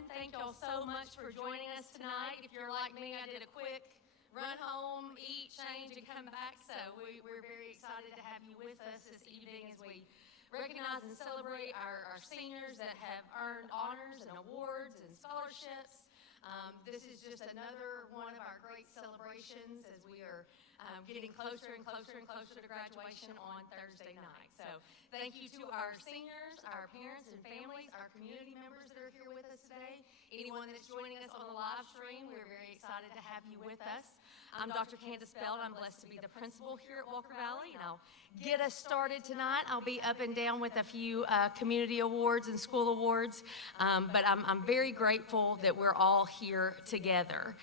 everyone. Thank y'all so much for joining us tonight. If you're like me, I did a quick run home, eat, change, and come back. So we're very excited to have you with us this evening as we recognize and celebrate our seniors that have earned honors and awards and scholarships. This is just another one of our great celebrations as we are getting closer and closer and closer to graduation on Thursday night. So thank you to our seniors, our parents and families, our community members that are here with us today. Anyone that's joining us on the live stream, we're very excited to have you with us. I'm Dr. Candace Bell, and I'm blessed to be the principal here at Walker Valley, and I'll get us started tonight. I'll be up and down with a few community awards and school awards, but I'm very grateful that we're all here together.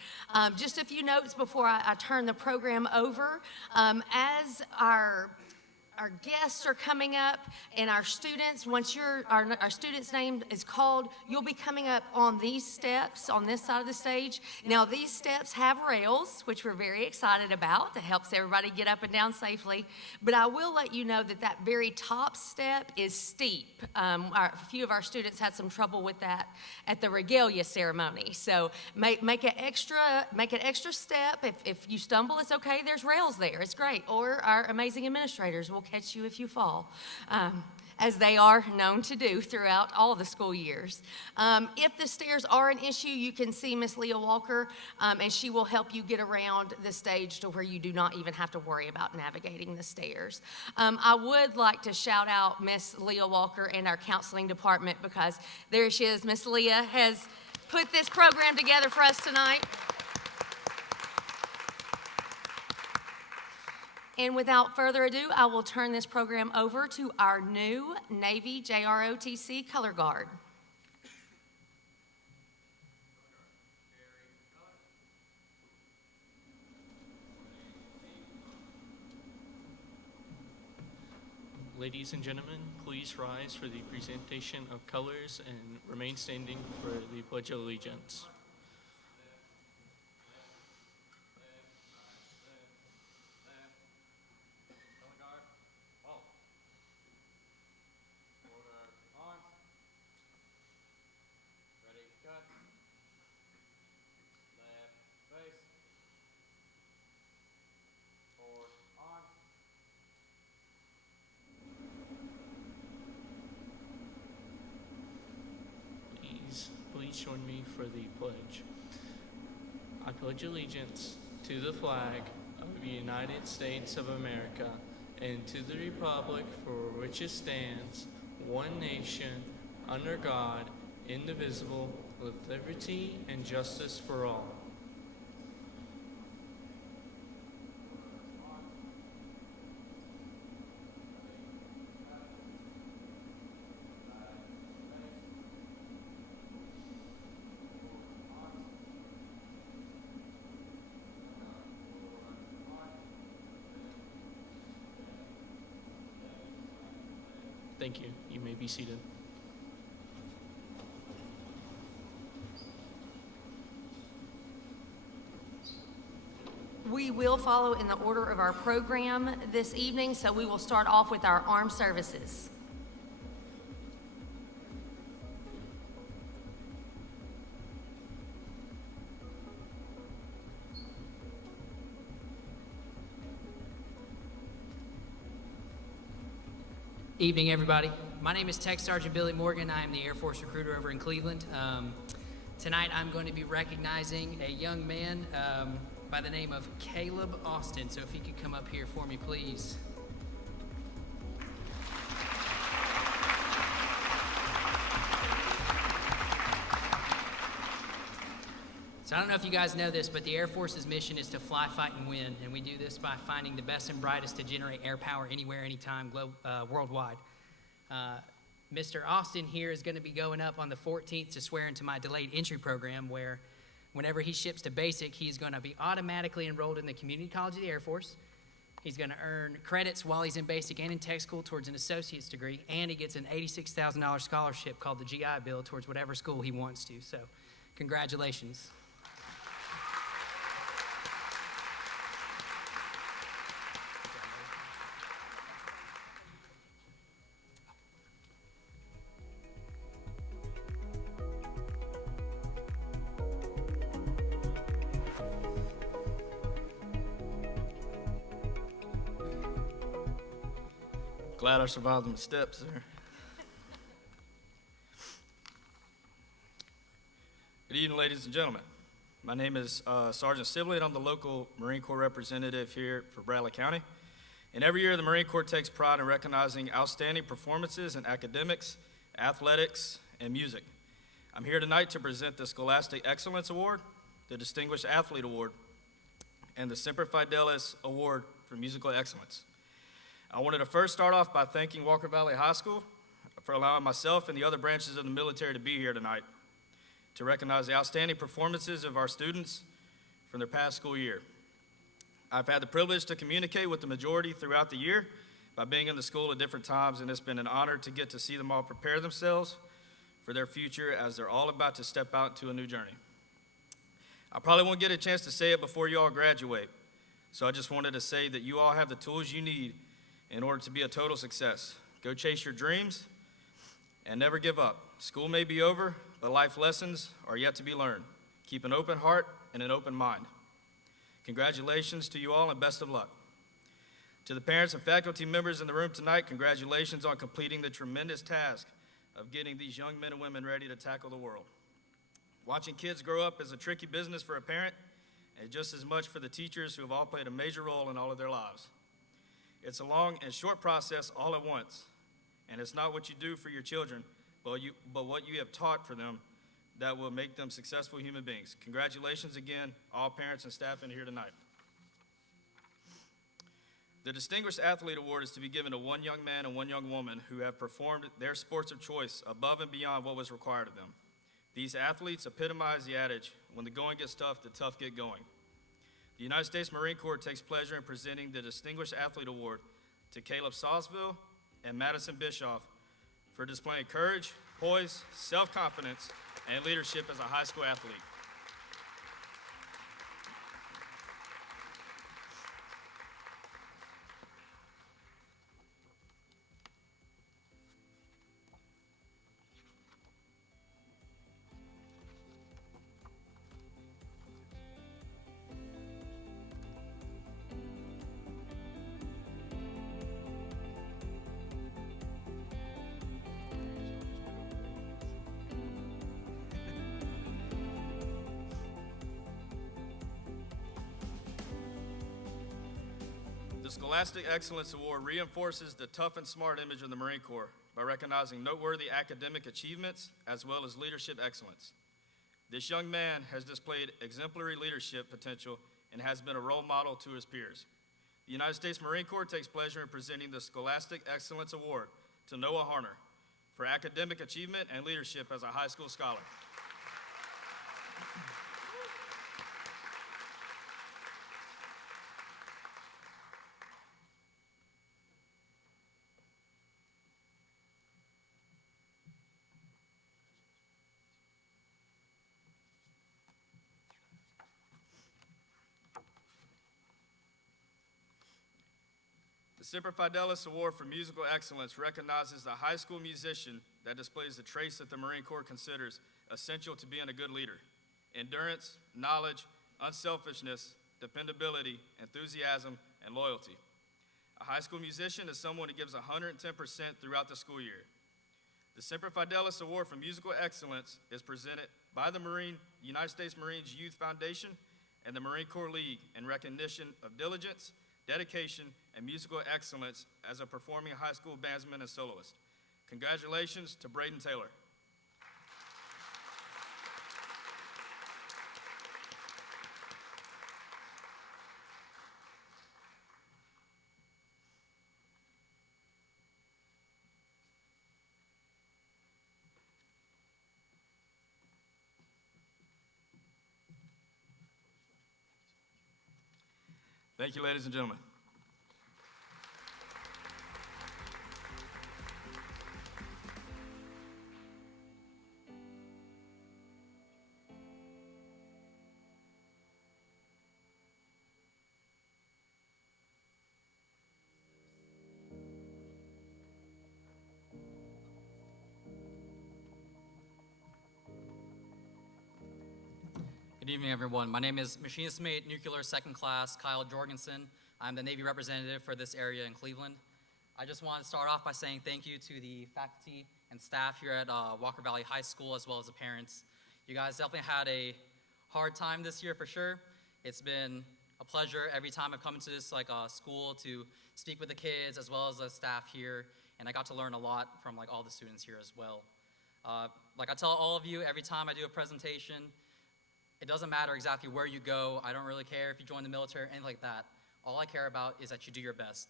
Just a few notes before I turn the program over. As our guests are coming up and our students, once our student's name is called, you'll be coming up on these steps on this side of the stage. Now these steps have rails, which we're very excited about. That helps everybody get up and down safely. But I will let you know that that very top step is steep. A few of our students had some trouble with that at the regalia ceremony. So make an extra step. If you stumble, it's okay. There's rails there. It's great. Or our amazing administrators will catch you if you fall, as they are known to do throughout all the school years. If the stairs are an issue, you can see Miss Leah Walker, and she will help you get around the stage to where you do not even have to worry about navigating the stairs. I would like to shout out Miss Leah Walker and our counseling department, because there she is. Miss Leah has put this program together for us tonight. And without further ado, I will turn this program over to our new Navy JROTC color guard. Ladies and gentlemen, please rise for the presentation of colors and remain standing for the Pledge of Allegiance. Please join me for the pledge. I pledge allegiance to the flag of the United States of America and to the republic for which it stands, one nation, under God, indivisible, with liberty and justice for all. Thank you. You may be seated. We will follow in the order of our program this evening, so we will start off with our armed services. Evening, everybody. My name is Tech Sergeant Billy Morgan. I am the Air Force recruiter over in Cleveland. Tonight, I'm going to be recognizing a young man by the name of Caleb Austin. So if he could come up here for me, please. So I don't know if you guys know this, but the Air Force's mission is to fly, fight, and win, and we do this by finding the best and brightest to generate air power anywhere, anytime, worldwide. Mr. Austin here is going to be going up on the 14th to swear into my delayed entry program, where whenever he ships to basic, he's going to be automatically enrolled in the Community College of the Air Force. He's going to earn credits while he's in basic and in tech school towards an associate's degree, and he gets an $86,000 scholarship called the GI Bill towards whatever school he wants to. So congratulations. Glad I survived the steps there. Good evening, ladies and gentlemen. My name is Sergeant Sibley, and I'm the local Marine Corps representative here for Bradley County. And every year, the Marine Corps takes pride in recognizing outstanding performances in academics, athletics, and music. I'm here tonight to present the Scholastic Excellence Award, the Distinguished Athlete Award, and the Semper Fidelis Award for Musical Excellence. I wanted to first start off by thanking Walker Valley High School for allowing myself and the other branches of the military to be here tonight to recognize the outstanding performances of our students from their past school year. I've had the privilege to communicate with the majority throughout the year by being in the school at different times, and it's been an honor to get to see them all prepare themselves for their future as they're all about to step out into a new journey. I probably won't get a chance to say it before you all graduate, so I just wanted to say that you all have the tools you need in order to be a total success. Go chase your dreams and never give up. School may be over, but life lessons are yet to be learned. Keep an open heart and an open mind. Congratulations to you all and best of luck. To the parents and faculty members in the room tonight, congratulations on completing the tremendous task of getting these young men and women ready to tackle the world. Watching kids grow up is a tricky business for a parent, and just as much for the teachers who have all played a major role in all of their lives. It's a long and short process all at once, and it's not what you do for your children, but what you have taught for them that will make them successful human beings. Congratulations again, all parents and staff in here tonight. The Distinguished Athlete Award is to be given to one young man and one young woman who have performed their sports of choice above and beyond what was required of them. These athletes epitomize the adage, when the going gets tough, the tough get going. The United States Marine Corps takes pleasure in presenting the Distinguished Athlete Award to Caleb Sawsville and Madison Bischoff for displaying courage, poise, self-confidence, and leadership as a high school athlete. The Scholastic Excellence Award reinforces the tough and smart image of the Marine Corps by recognizing noteworthy academic achievements as well as leadership excellence. This young man has displayed exemplary leadership potential and has been a role model to his peers. The United States Marine Corps takes pleasure in presenting the Scholastic Excellence Award to Noah Harner for academic achievement and leadership as a high school scholar. The Semper Fidelis Award for Musical Excellence recognizes the high school musician that displays the traits that the Marine Corps considers essential to being a good leader: endurance, knowledge, unselfishness, dependability, enthusiasm, and loyalty. A high school musician is someone who gives 110% throughout the school year. The Semper Fidelis Award for Musical Excellence is presented by the United States Marines Youth Foundation and the Marine Corps League in recognition of diligence, dedication, and musical excellence as a performing high school bandsman and soloist. Congratulations to Braden Taylor. Thank you, ladies and gentlemen. Good evening, everyone. My name is Machinist Mate Nuclear Second Class Kyle Jorgensen. I'm the Navy representative for this area in Cleveland. I just want to start off by saying thank you to the faculty and staff here at Walker Valley High School, as well as the parents. You guys definitely had a hard time this year for sure. It's been a pleasure every time I've come into this school to speak with the kids as well as the staff here, and I got to learn a lot from all the students here as well. Like I tell all of you every time I do a presentation, it doesn't matter exactly where you go. I don't really care if you join the military or anything like that. All I care about is that you do your best.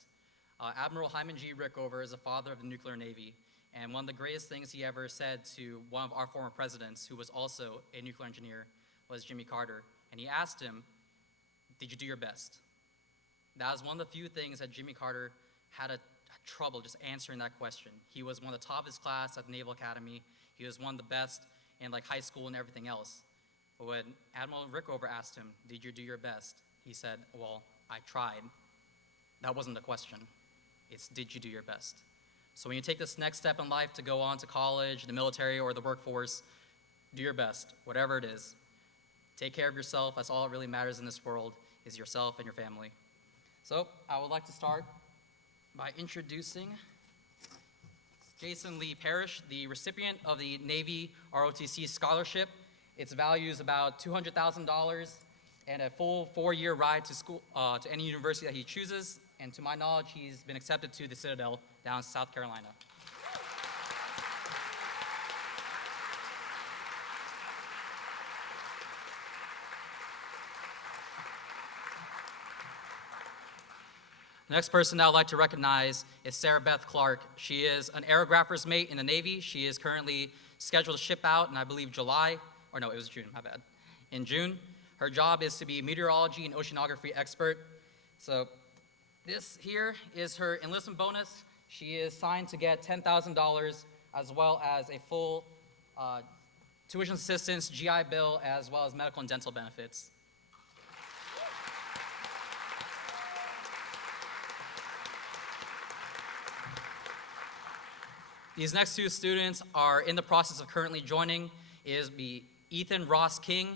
Admiral Hyman G. Rickover is the father of the nuclear navy, and one of the greatest things he ever said to one of our former presidents, who was also a nuclear engineer, was Jimmy Carter. And he asked him, did you do your best? That was one of the few things that Jimmy Carter had trouble just answering that question. He was one of the top of his class at the Naval Academy. He was one of the best in high school and everything else. But when Admiral Rickover asked him, did you do your best? He said, well, I tried. That wasn't the question. It's, did you do your best? So when you take this next step in life to go on to college, the military, or the workforce, do your best, whatever it is. Take care of yourself. That's all that really matters in this world, is yourself and your family. So I would like to start by introducing Jason Lee Parrish, the recipient of the Navy ROTC Scholarship. Its value is about $200,000 and a full 4-year ride to school, to any university that he chooses. And to my knowledge, he's been accepted to the Citadel down in South Carolina. The next person I would like to recognize is Sarah Beth Clark. She is an aerographer's mate in the Navy. She is currently scheduled to ship out in, I believe, July, or no, it was June, my bad. In June, her job is to be a meteorology and oceanography expert. So this here is her enlistment bonus. She is signed to get $10,000 as well as a full tuition assistance, GI Bill, as well as medical and dental benefits. These next two students are in the process of currently joining. It is Ethan Ross King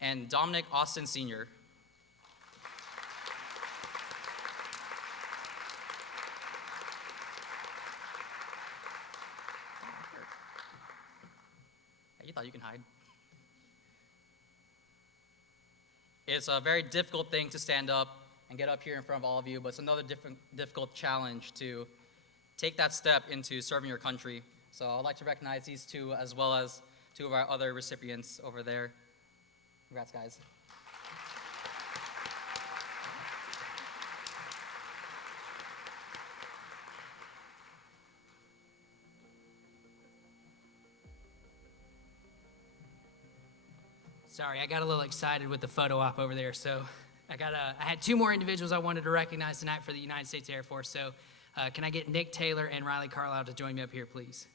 and Dominic Austin Sr. You thought you can hide. It's a very difficult thing to stand up and get up here in front of all of you, but it's another difficult challenge to take that step into serving your country. So I'd like to recognize these two as well as two of our other recipients over there. Congrats, guys. Sorry, I got a little excited with the photo op over there. So I had two more individuals I wanted to recognize tonight for the United States Air Force. So can I get Nick Taylor and Riley Carlisle to join me up here, please?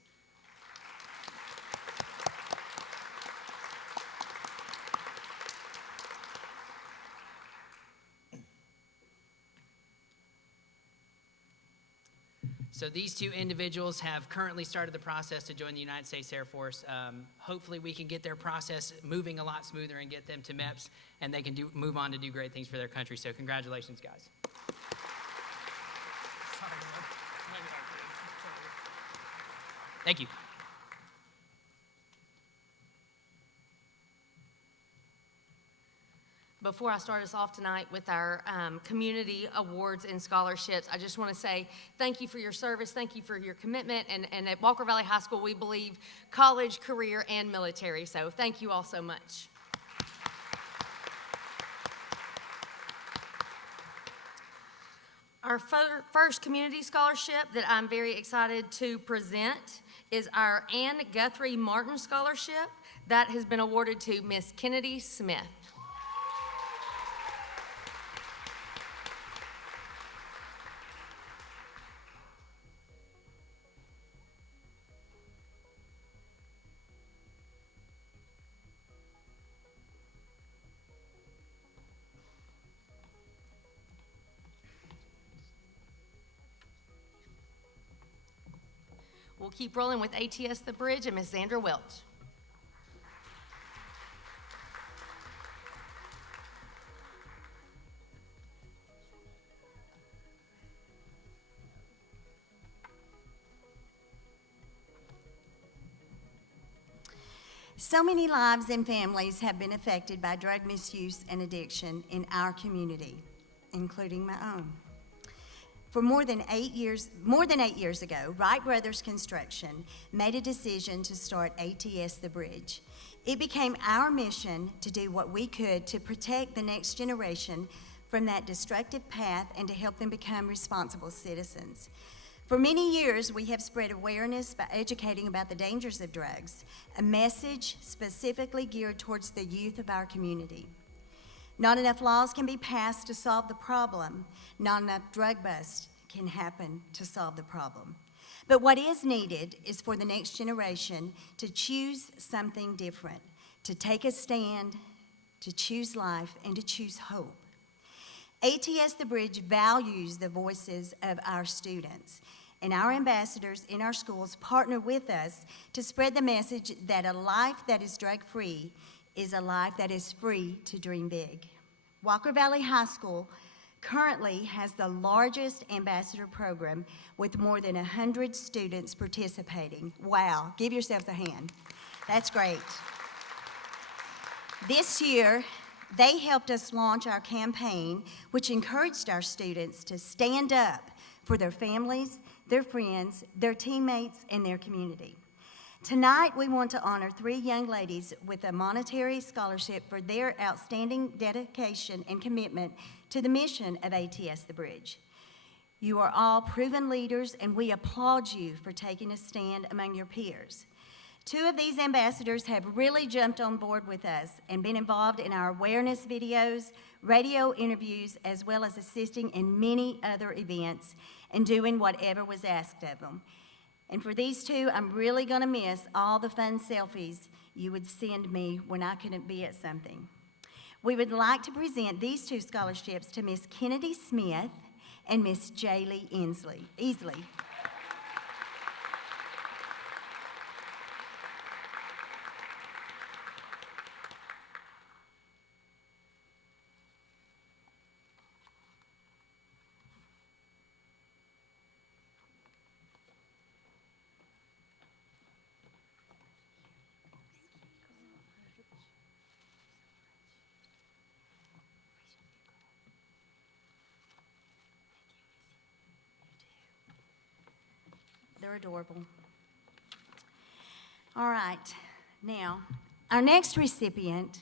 So these two individuals have currently started the process to join the United States Air Force. Hopefully we can get their process moving a lot smoother and get them to MEPS, and they can move on to do great things for their country. So congratulations, guys. Thank you. Before I start us off tonight with our community awards and scholarships, I just want to say thank you for your service, thank you for your commitment, and at Walker Valley High School we believe college, career, and military, so thank you all so much. Our first community scholarship that I'm very excited to present is our Ann Guthrie Martin Scholarship that has been awarded to Miss Kennedy Smith. We'll keep rolling with ATS The Bridge and Ms. Xandra Welch. So many lives and families have been affected by drug misuse and addiction in our community, including my own. For more than 8 years ago, Wright Brothers Construction made a decision to start ATS The Bridge. It became our mission to do what we could to protect the next generation from that destructive path and to help them become responsible citizens. For many years, we have spread awareness by educating about the dangers of drugs, a message specifically geared towards the youth of our community. Not enough laws can be passed to solve the problem. Not enough drug busts can happen to solve the problem. But what is needed is for the next generation to choose something different, to take a stand, to choose life, and to choose hope. ATS The Bridge values the voices of our students, and our ambassadors in our schools partner with us to spread the message that a life that is drug-free is a life that is free to dream big. Walker Valley High School currently has the largest ambassador program with more than 100 students participating. Wow, give yourselves a hand. That's great. This year, they helped us launch our campaign, which encouraged our students to stand up for their families, their friends, their teammates, and their community. Tonight, we want to honor 3 young ladies with a monetary scholarship for their outstanding dedication and commitment to the mission of ATS The Bridge. You are all proven leaders, and we applaud you for taking a stand among your peers. 2 of these ambassadors have really jumped on board with us and been involved in our awareness videos, radio interviews, as well as assisting in many other events and doing whatever was asked of them. And for these 2, I'm really gonna miss all the fun selfies you would send me when I couldn't be at something. We would like to present these 2 scholarships to Miss Kennedy Smith and Miss Jaylee Easley. They're adorable. All right, now, our next recipient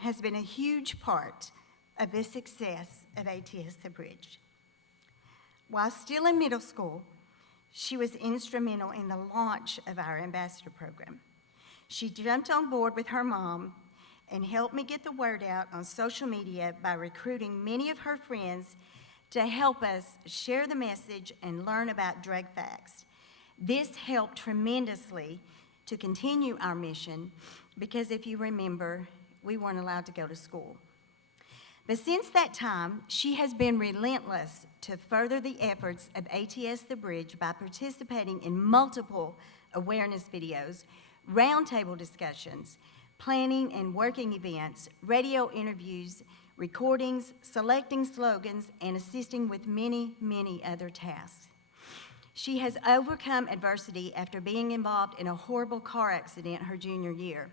has been a huge part of the success of ATS The Bridge. While still in middle school, she was instrumental in the launch of our ambassador program. She jumped on board with her mom and helped me get the word out on social media by recruiting many of her friends to help us share the message and learn about drug facts. This helped tremendously to continue our mission because if you remember, we weren't allowed to go to school. But since that time, she has been relentless to further the efforts of ATS The Bridge by participating in multiple awareness videos, roundtable discussions, planning and working events, radio interviews, recordings, selecting slogans, and assisting with many, many other tasks. She has overcome adversity after being involved in a horrible car accident her junior year,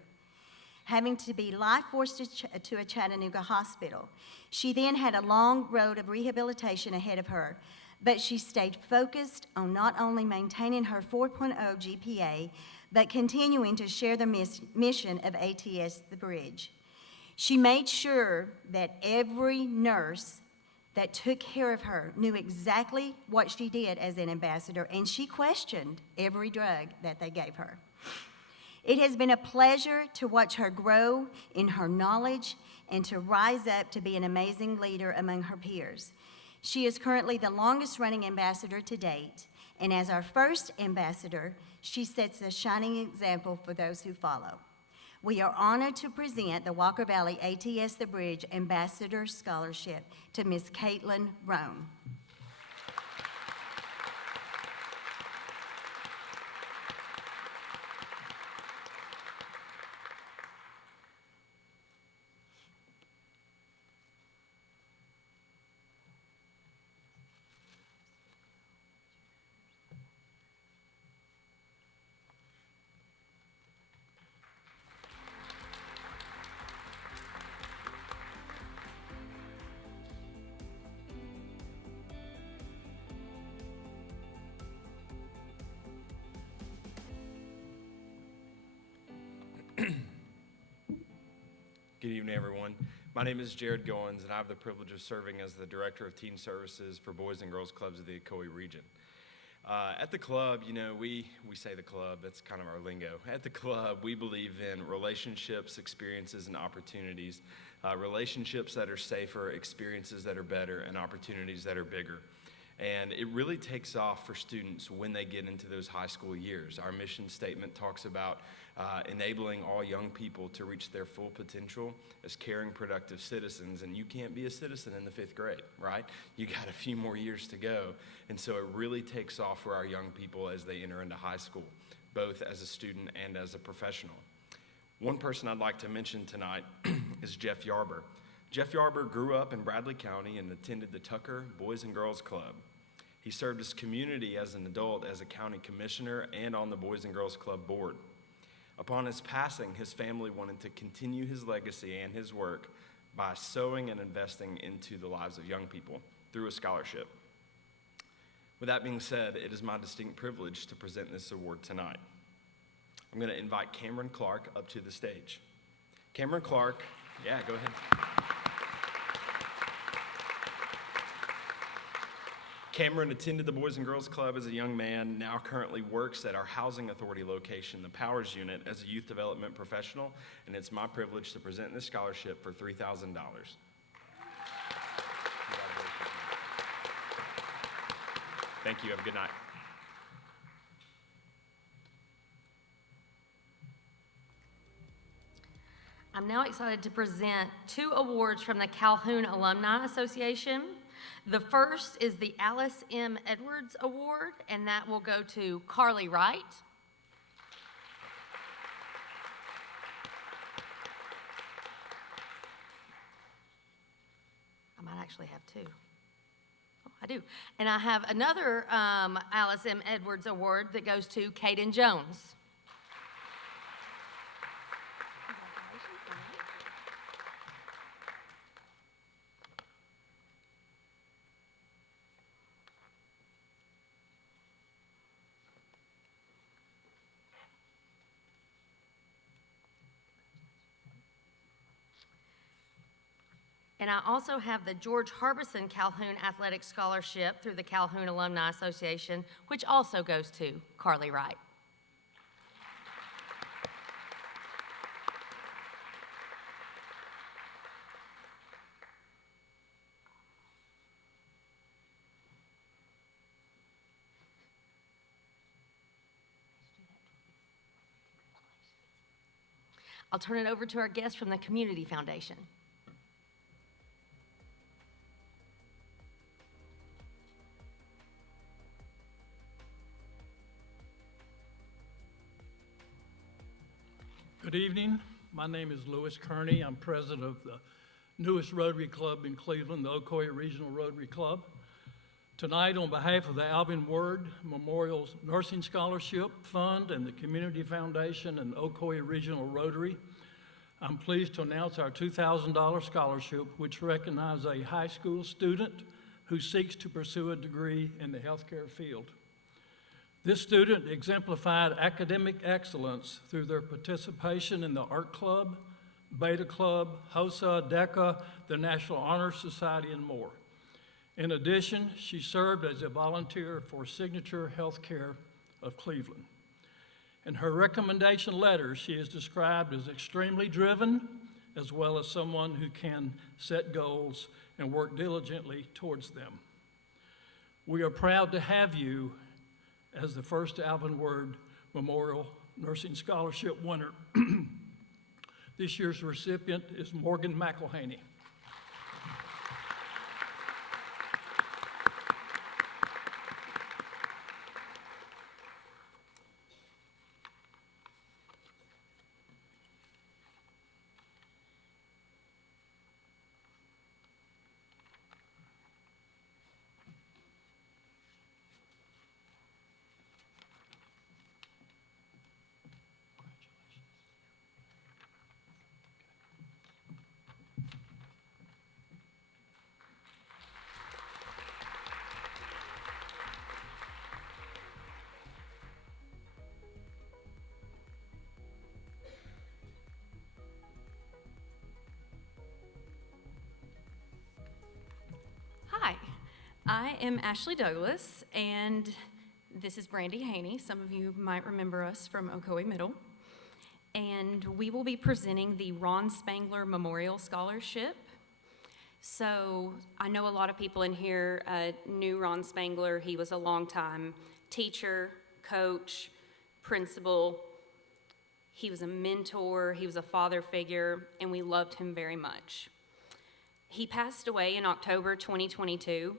having to be life-forced to a Chattanooga hospital. She then had a long road of rehabilitation ahead of her, but she stayed focused on not only maintaining her 4.0 GPA, but continuing to share the mission of ATS The Bridge. She made sure that every nurse that took care of her knew exactly what she did as an ambassador, and she questioned every drug that they gave her. It has been a pleasure to watch her grow in her knowledge and to rise up to be an amazing leader among her peers. She is currently the longest-running ambassador to date, and as our first ambassador, she sets a shining example for those who follow. We are honored to present the Walker Valley ATS The Bridge Ambassador Scholarship to Miss Caitlin Roan. Good evening, everyone. My name is Jared Goins, and I have the privilege of serving as the Director of Teen Services for Boys and Girls Clubs of the Ocoee region. At the club, you know, we say the club, that's kind of our lingo. At the club, we believe in relationships, experiences, and opportunities. Relationships that are safer, experiences that are better, and opportunities that are bigger. And it really takes off for students when they get into those high school years. Our mission statement talks about enabling all young people to reach their full potential as caring, productive citizens. And you can't be a citizen in the 5th grade, right? You got a few more years to go. And so it really takes off for our young people as they enter into high school, both as a student and as a professional. One person I'd like to mention tonight is Jeff Yarber. Jeff Yarber grew up in Bradley County and attended the Tucker Boys and Girls Club. He served his community as an adult as a county commissioner and on the Boys and Girls Club board. Upon his passing, his family wanted to continue his legacy and his work by sowing and investing into the lives of young people through a scholarship. With that being said, it is my distinct privilege to present this award tonight. I'm going to invite Cameron Clark up to the stage. Cameron Clark, yeah, go ahead. Cameron attended the Boys and Girls Club as a young man, now currently works at our Housing Authority location, the Powers Unit, as a youth development professional, and it's my privilege to present this scholarship for $3,000. Thank you. Have a good night. I'm now excited to present 2 awards from the Calhoun Alumni Association. The first is the Alice M. Edwards Award, and that will go to Carly Wright. I might actually have 2. Oh, I do. And I have another Alice M. Edwards Award that goes to Caden Jones. And I also have the George Harbison Calhoun Athletic Scholarship through the Calhoun Alumni Association, which also goes to Carly Wright. I'll turn it over to our guest from the Community Foundation. Good evening. My name is Louis Kearney. I'm president of the newest Rotary Club in Cleveland, the Ocoee Regional Rotary Club. Tonight, on behalf of the Alvin Ward Memorial Nursing Scholarship Fund and the Community Foundation and Ocoee Regional Rotary, I'm pleased to announce our $2,000 scholarship, which recognizes a high school student who seeks to pursue a degree in the healthcare field. This student exemplified academic excellence through their participation in the Art Club, Beta Club, HOSA, DECA, the National Honor Society, and more. In addition, she served as a volunteer for Signature Healthcare of Cleveland. In her recommendation letter, she is described as extremely driven, as well as someone who can set goals and work diligently towards them. We are proud to have you as the first Alvin Ward Memorial Nursing Scholarship winner. This year's recipient is Morgan McElhaney. I am Ashley Douglas, and this is Brandy Haney. Some of you might remember us from Ocoee Middle. And we will be presenting the Ron Spangler Memorial Scholarship. So I know a lot of people in here knew Ron Spangler. He was a longtime teacher, coach, principal. He was a mentor, he was a father figure, and we loved him very much. He passed away in October 2022,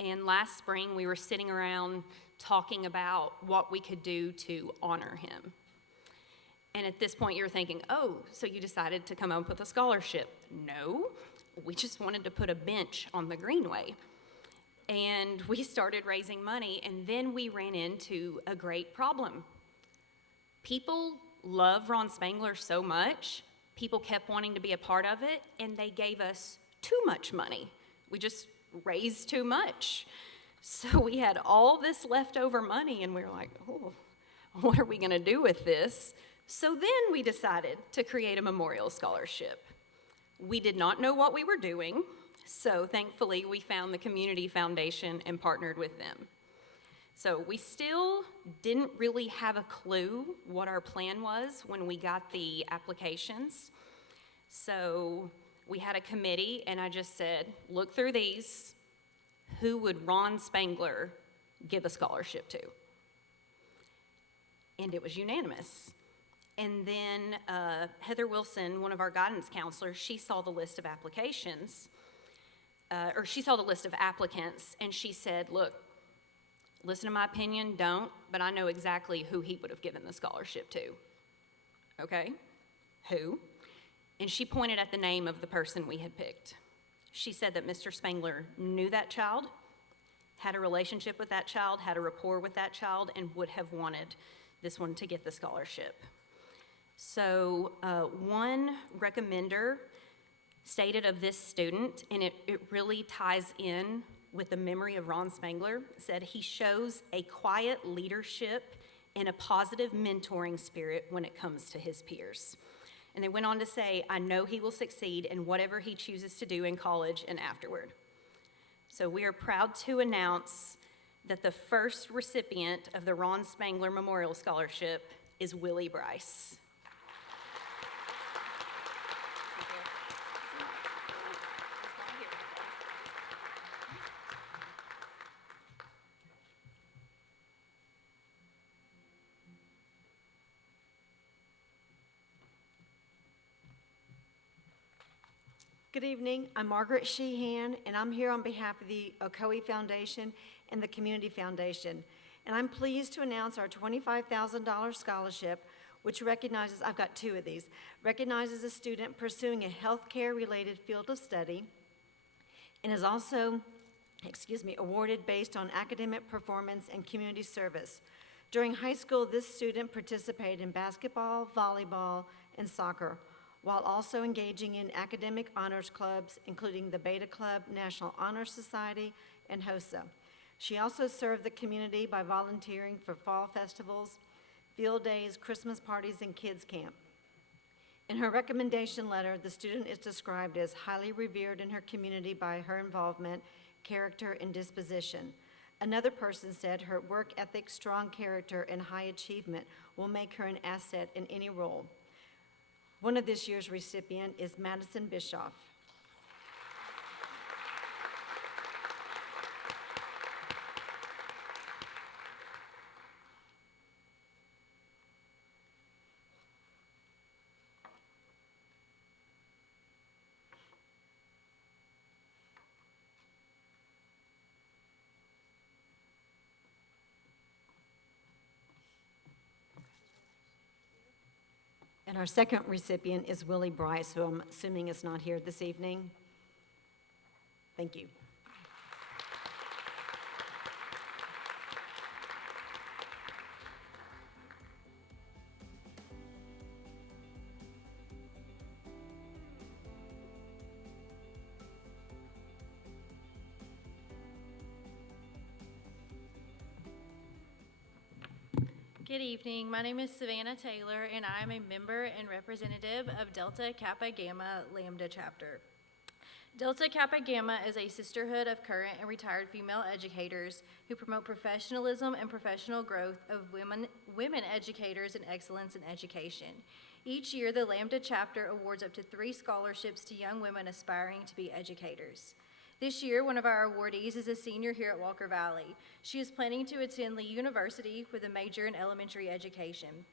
and last spring we were sitting around talking about what we could do to honor him. And at this point you're thinking, oh, so you decided to come up with a scholarship. No, we just wanted to put a bench on the Greenway. And we started raising money, and then we ran into a great problem. People love Ron Spangler so much, people kept wanting to be a part of it, and they gave us too much money. We just raised too much. So we had all this leftover money, and we were like, oh, what are we going to do with this? So then we decided to create a memorial scholarship. We did not know what we were doing, so thankfully we found the Community Foundation and partnered with them. So we still didn't really have a clue what our plan was when we got the applications. So we had a committee, and I just said, look through these. Who would Ron Spangler give a scholarship to? And it was unanimous. And then Heather Wilson, one of our guidance counselors, she saw the list of applications, or she saw the list of applicants, and she said, look, listen to my opinion, don't, but I know exactly who he would have given the scholarship to. Okay? Who? And she pointed at the name of the person we had picked. She said that Mr. Spangler knew that child, had a relationship with that child, had a rapport with that child, and would have wanted this one to get the scholarship. So one recommender stated of this student, and it really ties in with the memory of Ron Spangler, said he shows a quiet leadership and a positive mentoring spirit when it comes to his peers. And they went on to say, I know he will succeed in whatever he chooses to do in college and afterward. So we are proud to announce that the first recipient of the Ron Spangler Memorial Scholarship is Willie Bryce. Good evening. I'm Margaret Sheehan, and I'm here on behalf of the Ocoee Foundation and the Community Foundation. And I'm pleased to announce our $25,000 scholarship, which recognizes, I've got two of these, recognizes a student pursuing a healthcare-related field of study and is also, awarded based on academic performance and community service. During high school, this student participated in basketball, volleyball, and soccer, while also engaging in academic honors clubs, including the Beta Club, National Honor Society, and HOSA. She also served the community by volunteering for fall festivals, field days, Christmas parties, and kids camp. In her recommendation letter, the student is described as highly revered in her community by her involvement, character, and disposition. Another person said her work ethic, strong character, and high achievement will make her an asset in any role. One of this year's recipient is Madison Bischoff. And our second recipient is Willie Bryce, who I'm assuming is not here this evening. Thank you. Good evening. My name is Savannah Taylor, and I am a member and representative of Delta Kappa Gamma Lambda chapter. Delta Kappa Gamma is a sisterhood of current and retired female educators who promote professionalism and professional growth of women educators and excellence in education. Each year, the Lambda chapter awards up to 3 scholarships to young women aspiring to be educators. This year, one of our awardees is a senior here at Walker Valley. She is planning to attend Lee University with a major in elementary education.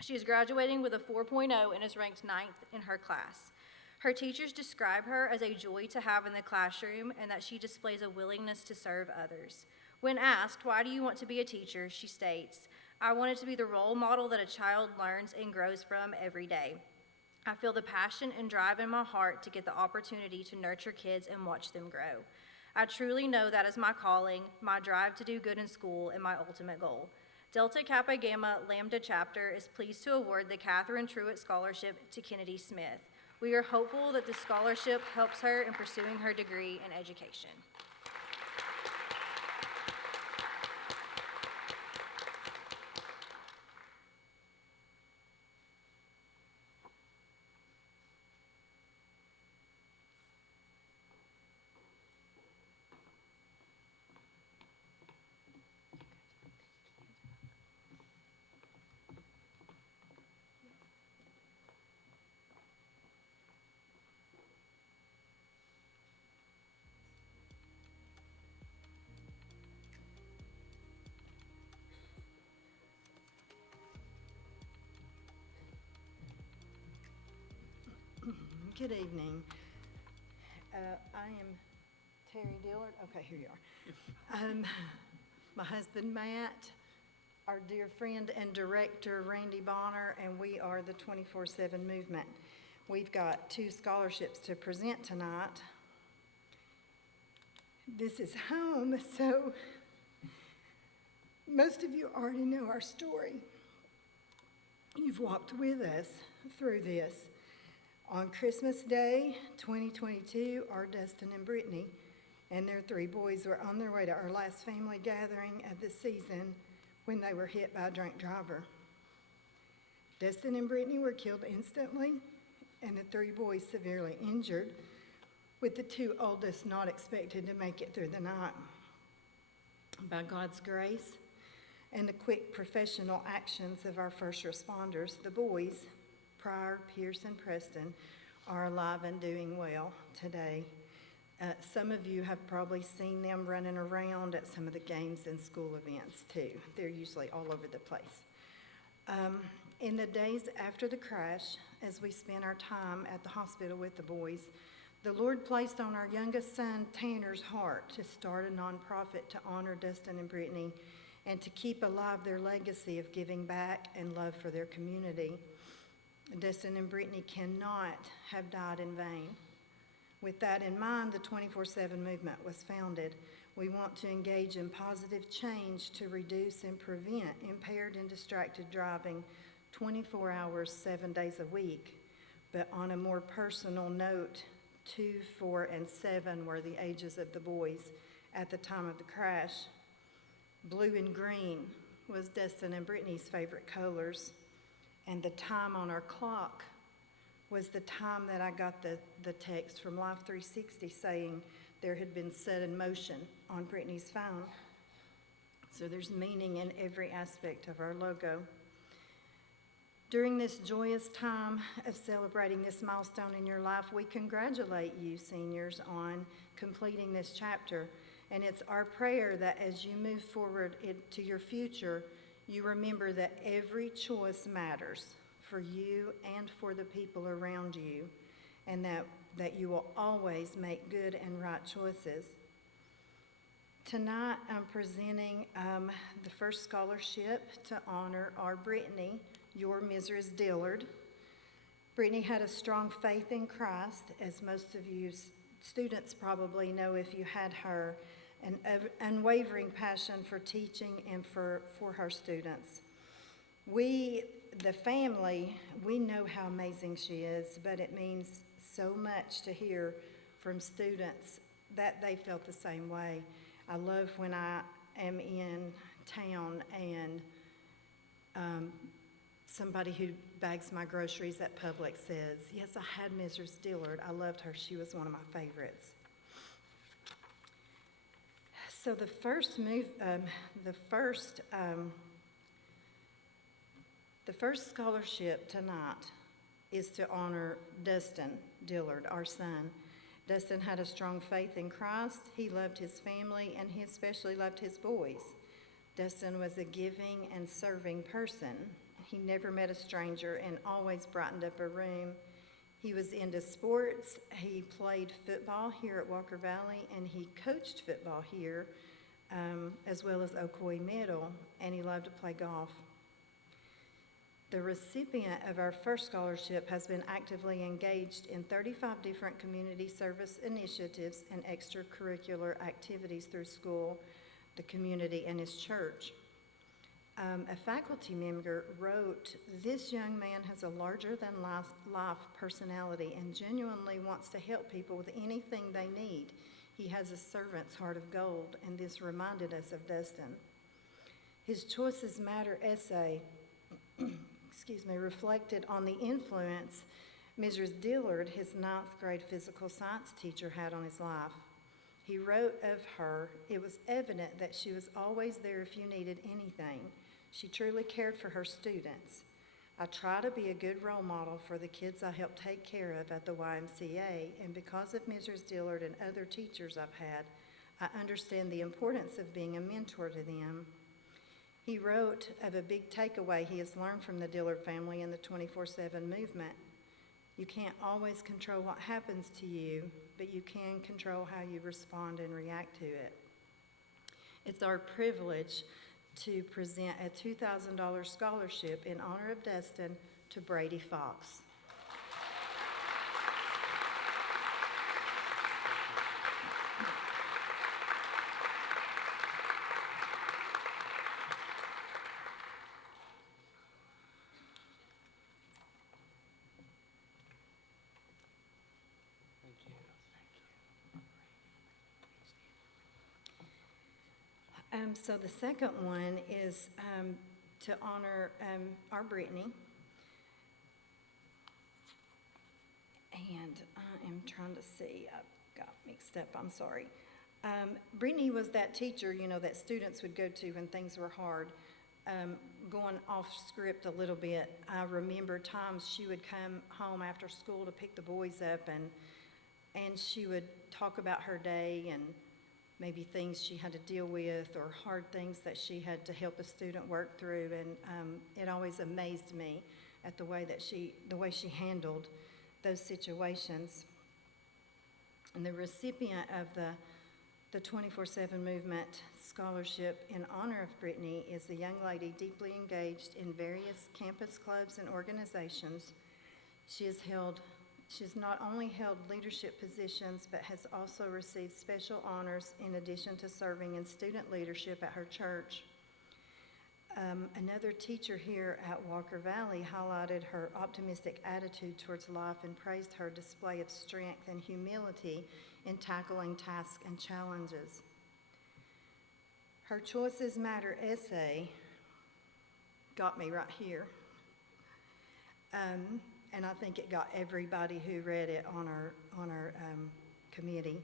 She is graduating with a 4.0 and is ranked 9th in her class. Her teachers describe her as a joy to have in the classroom and that she displays a willingness to serve others. When asked, why do you want to be a teacher, she states, I wanted to be the role model that a child learns and grows from every day. I feel the passion and drive in my heart to get the opportunity to nurture kids and watch them grow. I truly know that is my calling, my drive to do good in school, and my ultimate goal. Delta Kappa Gamma Lambda chapter is pleased to award the Catherine Truitt Scholarship to Kennedy Smith. We are hopeful that the scholarship helps her in pursuing her degree in education. Good evening. I am Terry Dillard. Okay, here you are. My husband Matt, our dear friend and director Randy Bonner, and we are the 24/7 movement. We've got 2 scholarships to present tonight. This is home, so most of you already know our story. You've walked with us through this. On Christmas Day, 2022, our Dustin and Brittany and their 3 boys were on their way to our last family gathering of the season when they were hit by a drunk driver. Dustin and Brittany were killed instantly, and the 3 boys severely injured, with the 2 oldest not expected to make it through the night. By God's grace and the quick professional actions of our first responders, the boys, Pryor, Pierce, and Preston, are alive and doing well today. Some of you have probably seen them running around at some of the games and school events too. They're usually all over the place. In the days after the crash, as we spent our time at the hospital with the boys, the Lord placed on our youngest son, Tanner's heart to start a nonprofit to honor Dustin and Brittany and to keep alive their legacy of giving back and love for their community. Dustin and Brittany cannot have died in vain. With that in mind, the 24/7 movement was founded. We want to engage in positive change to reduce and prevent impaired and distracted driving 24 hours, 7 days a week. But on a more personal note, 2, 4, and 7 were the ages of the boys at the time of the crash. Blue and green was Dustin and Brittany's favorite colors. And the time on our clock was the time that I got the text from Life 360 saying there had been set in motion on Brittany's phone. So there's meaning in every aspect of our logo. During this joyous time of celebrating this milestone in your life, we congratulate you, seniors, on completing this chapter. And it's our prayer that as you move forward into your future, you remember that every choice matters for you and for the people around you, and that you will always make good and right choices. Tonight, I'm presenting the first scholarship to honor our Brittany, your Mrs. Dillard. Brittany had a strong faith in Christ, as most of you students probably know if you had her, an unwavering passion for teaching and for her students. We, the family, we know how amazing she is, but it means so much to hear from students that they felt the same way. I love when I am in town and somebody who bags my groceries at Publix says, yes, I had Mrs. Dillard. I loved her. She was one of my favorites. So the first scholarship tonight is to honor Dustin Dillard, our son. Dustin had a strong faith in Christ. He loved his family, and he especially loved his boys. Dustin was a giving and serving person. He never met a stranger and always brightened up a room. He was into sports. He played football here at Walker Valley, and he coached football here, as well as Ocoee Middle, and he loved to play golf. The recipient of our first scholarship has been actively engaged in 35 different community service initiatives and extracurricular activities through school, the community, and his church. A faculty member wrote, "This young man has a larger-than-life personality and genuinely wants to help people with anything they need. He has a servant's heart of gold," and this reminded us of Dustin. His Choices Matter essay reflected on the influence Mrs. Dillard, his 9th grade physical science teacher, had on his life. He wrote of her, "It was evident that she was always there if you needed anything. She truly cared for her students. I try to be a good role model for the kids I help take care of at the YMCA, and because of Mrs. Dillard and other teachers I've had, I understand the importance of being a mentor to them." He wrote of a big takeaway he has learned from the Dillard family and the 24/7 movement. "You can't always control what happens to you, but you can control how you respond and react to it." It's our privilege to present a $2,000 scholarship in honor of Dustin to Brady Fox. So the second one is to honor our Brittany. And I am trying to see, I got mixed up, I'm sorry. Brittany was that teacher, that students would go to when things were hard. Going off script a little bit, I remember times she would come home after school to pick the boys up, and she would talk about her day and maybe things she had to deal with or hard things that she had to help a student work through, and it always amazed me at the way she handled those situations. And the recipient of the 24/7 Movement Scholarship in honor of Brittany is a young lady deeply engaged in various campus clubs and organizations. She has not only held leadership positions, but has also received special honors in addition to serving in student leadership at her church. Another teacher here at Walker Valley highlighted her optimistic attitude towards life and praised her display of strength and humility in tackling tasks and challenges. Her Choices Matter essay got me right here. And I think it got everybody who read it on our committee.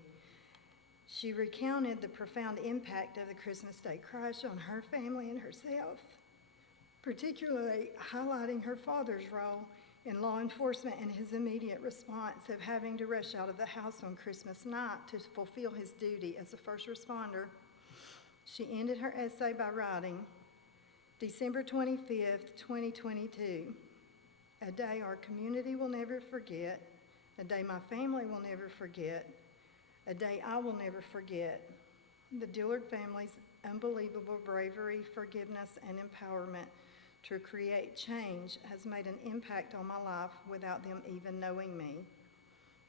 She recounted the profound impact of the Christmas Day crash on her family and herself, particularly highlighting her father's role in law enforcement and his immediate response of having to rush out of the house on Christmas night to fulfill his duty as a first responder. She ended her essay by writing, "December 25th, 2022, a day our community will never forget, a day my family will never forget, a day I will never forget. The Dillard family's unbelievable bravery, forgiveness, and empowerment to create change has made an impact on my life without them even knowing me.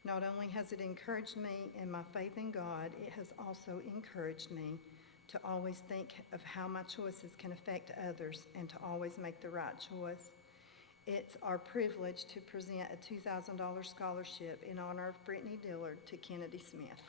Not only has it encouraged me in my faith in God, it has also encouraged me to always think of how my choices can affect others and to always make the right choice. It's our privilege to present a $2,000 scholarship in honor of Brittany Dillard to Kennedy Smith."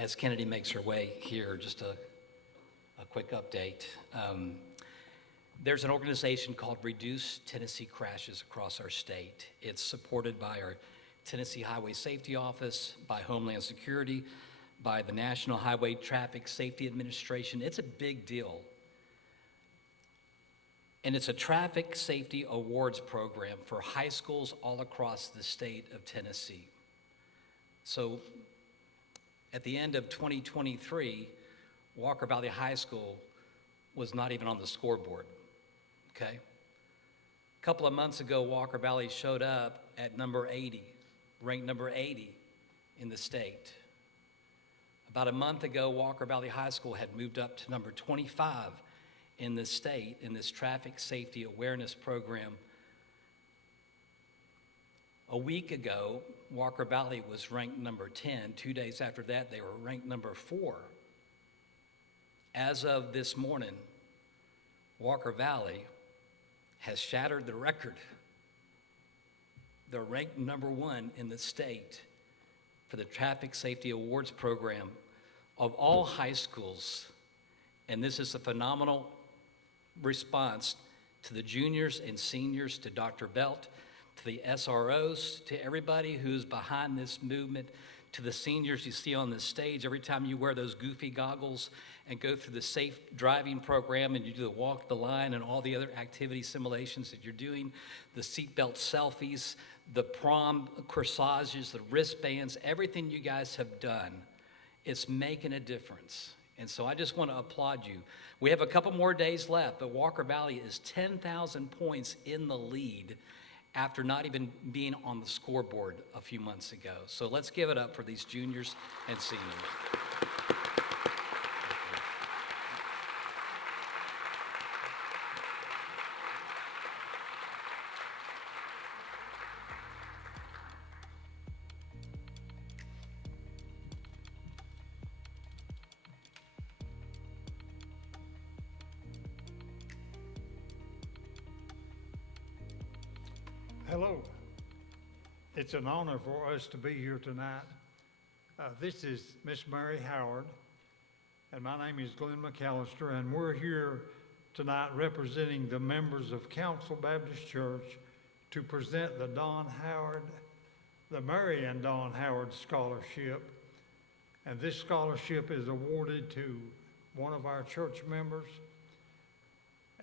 as Kennedy makes her way here, just a quick update. There's an organization called Reduce Tennessee Crashes across our state. It's supported by our Tennessee Highway Safety Office, by Homeland Security, by the National Highway Traffic Safety Administration. It's a big deal. And it's a traffic safety awards program for high schools all across the state of Tennessee. So at the end of 2023, Walker Valley High School was not even on the scoreboard, okay? A couple of months ago, Walker Valley showed up at number 80, ranked number 80 in the state. About a month ago, Walker Valley High School had moved up to number 25 in the state in this traffic safety awareness program. A week ago, Walker Valley was ranked number 10. 2 days after that, they were ranked number 4. As of this morning, Walker Valley has shattered the record. They're ranked number 1 in the state for the Traffic Safety Awards program of all high schools. And this is a phenomenal response to the juniors and seniors, to Dr. Belt, to the SROs, to everybody who's behind this movement, to the seniors you see on the stage. Every time you wear those goofy goggles and go through the safe driving program and you do the walk the line and all the other activity simulations that you're doing, the seatbelt selfies, the prom corsages, the wristbands, everything you guys have done, it's making a difference. And so I just want to applaud you. We have a couple more days left, but Walker Valley is 10,000 points in the lead after not even being on the scoreboard a few months ago. So let's give it up for these juniors and seniors. Hello. It's an honor for us to be here tonight. This is Miss Mary Howard, and my name is Glenn McAllister, and we're here tonight representing the members of Council Baptist Church to present the Mary and Don Howard Scholarship. And this scholarship is awarded to one of our church members.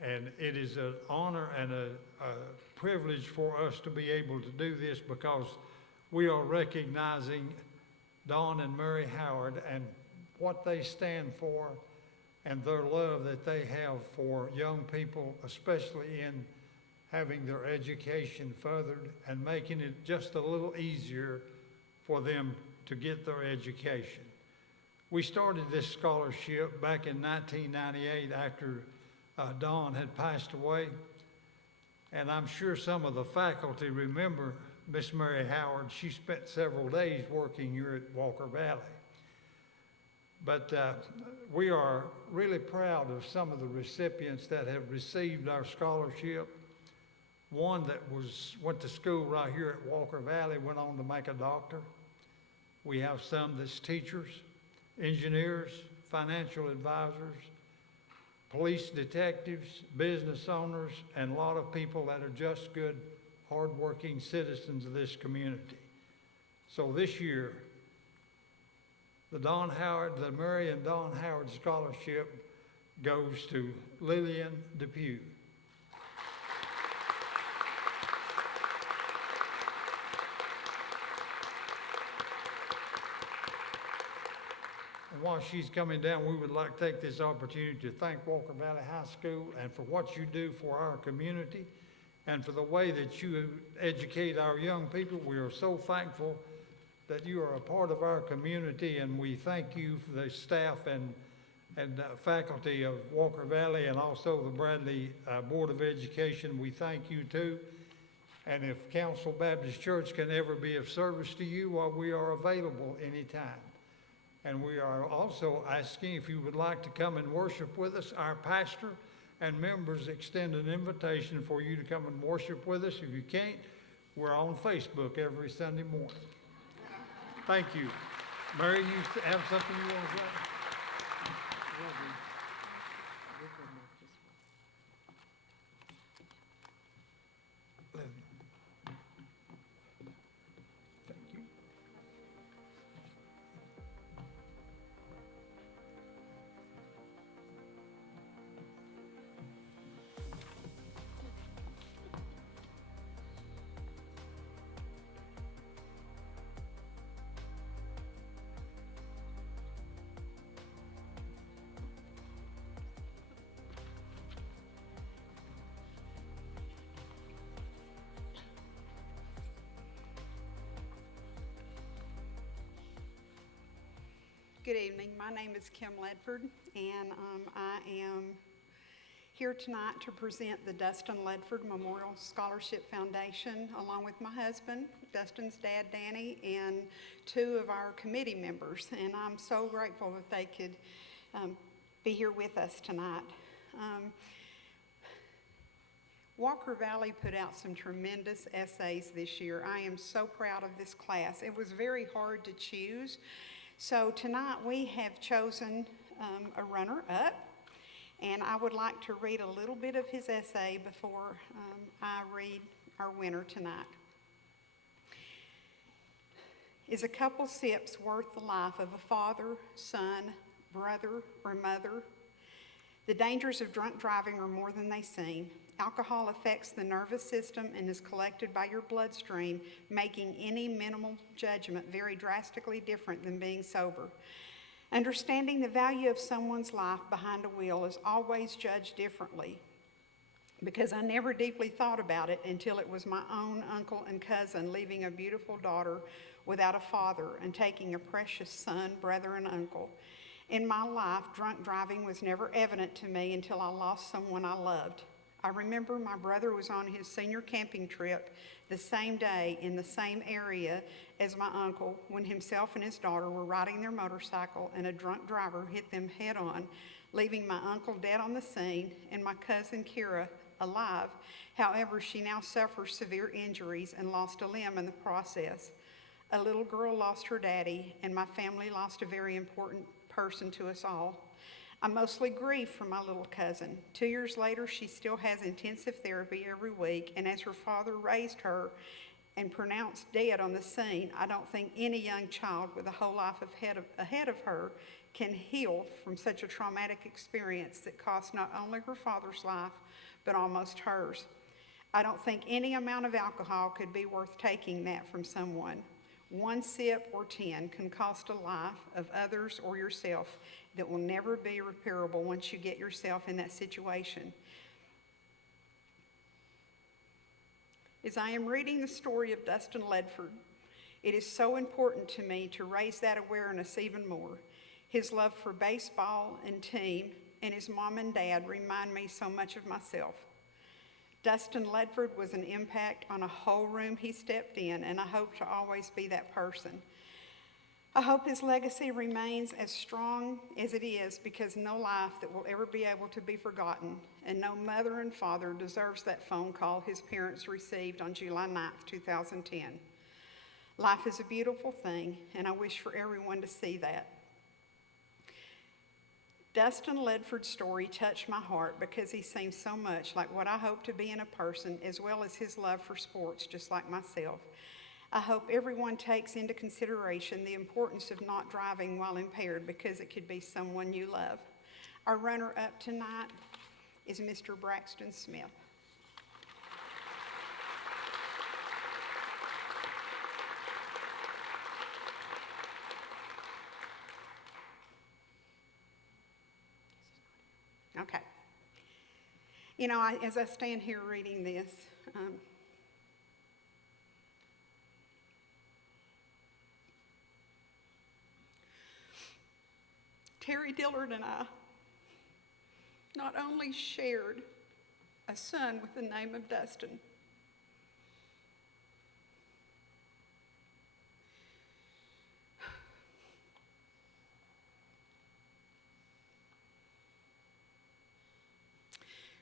And it is an honor and a privilege for us to be able to do this because we are recognizing Don and Mary Howard and what they stand for and their love that they have for young people, especially in having their education furthered and making it just a little easier for them to get their education. We started this scholarship back in 1998 after Don had passed away, and I'm sure some of the faculty remember Miss Mary Howard. She spent several days working here at Walker Valley. But we are really proud of some of the recipients that have received our scholarship. One that went to school right here at Walker Valley, went on to make a doctor. We have some that's teachers, engineers, financial advisors, police detectives, business owners, and a lot of people that are just good, hardworking citizens of this community. So this year, the Mary and Don Howard Scholarship goes to Lillian Depew. And while she's coming down, we would like to take this opportunity to thank Walker Valley High School and for what you do for our community and for the way that you educate our young people. We are so thankful that you are a part of our community, and we thank you for the staff and faculty of Walker Valley and also the Bradley Board of Education. We thank you too. And if Council Baptist Church can ever be of service to you, well, we are available anytime. And we are also asking if you would like to come and worship with us. Our pastor and members extend an invitation for you to come and worship with us. If you can't, we're on Facebook every Sunday morning. Thank you. Mary, you have something you want to say? Thank you. Good evening. My name is Kim Ledford, and I am here tonight to present the Dustin Ledford Memorial Scholarship Foundation, along with my husband, Dustin's dad, Danny, and two of our committee members. And I'm so grateful that they could be here with us tonight. Walker Valley put out some tremendous essays this year. I am so proud of this class. It was very hard to choose. So tonight we have chosen a runner-up, and I would like to read a little bit of his essay before I read our winner tonight. Is a couple sips worth the life of a father, son, brother, or mother? The dangers of drunk driving are more than they seem. Alcohol affects the nervous system and is collected by your bloodstream, making any minimal judgment very drastically different than being sober. Understanding the value of someone's life behind a wheel is always judged differently, because I never deeply thought about it until it was my own uncle and cousin leaving a beautiful daughter without a father and taking a precious son, brother, and uncle. In my life, drunk driving was never evident to me until I lost someone I loved. I remember my brother was on his senior camping trip the same day in the same area as my uncle when himself and his daughter were riding their motorcycle and a drunk driver hit them head on, leaving my uncle dead on the scene and my cousin Kira alive. However, she now suffers severe injuries and lost a limb in the process. A little girl lost her daddy, and my family lost a very important person to us all. I mostly grieve for my little cousin. 2 years later, she still has intensive therapy every week, and as her father raised her and pronounced dead on the scene, I don't think any young child with a whole life ahead of her can heal from such a traumatic experience that cost not only her father's life, but almost hers. I don't think any amount of alcohol could be worth taking that from someone. 1 sip or 10 can cost a life of others or yourself that will never be repairable once you get yourself in that situation. As I am reading the story of Dustin Ledford, it is so important to me to raise that awareness even more. His love for baseball and team and his mom and dad remind me so much of myself. Dustin Ledford was an impact on a whole room he stepped in, and I hope to always be that person. I hope his legacy remains as strong as it is, because no life that will ever be able to be forgotten, and no mother and father deserves that phone call his parents received on July 9th, 2010. Life is a beautiful thing, and I wish for everyone to see that. Dustin Ledford's story touched my heart because he seems so much like what I hope to be in a person, as well as his love for sports, just like myself. I hope everyone takes into consideration the importance of not driving while impaired, because it could be someone you love. Our runner-up tonight is Mr. Braxton Smith. Okay. You know, as I stand here reading this, Terry Dillard and I not only shared a son with the name of Dustin,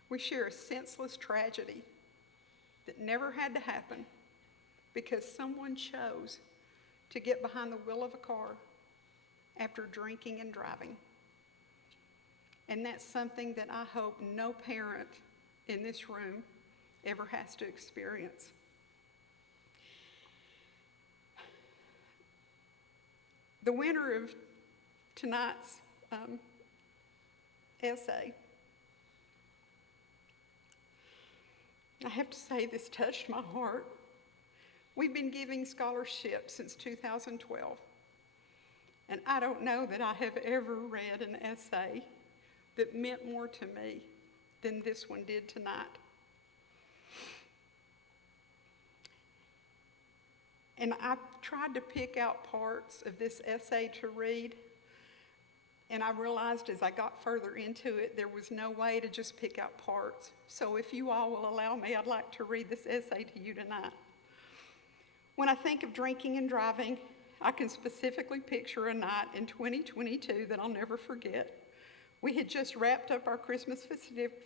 we share a senseless tragedy that never had to happen because someone chose to get behind the wheel of a car after drinking and driving. And that's something that I hope no parent in this room ever has to experience. The winner of tonight's essay, I have to say this touched my heart. We've been giving scholarships since 2012, and I don't know that I have ever read an essay that meant more to me than this one did tonight. And I tried to pick out parts of this essay to read, and I realized as I got further into it, there was no way to just pick out parts. So if you all will allow me, I'd like to read this essay to you tonight. When I think of drinking and driving, I can specifically picture a night in 2022 that I'll never forget. We had just wrapped up our Christmas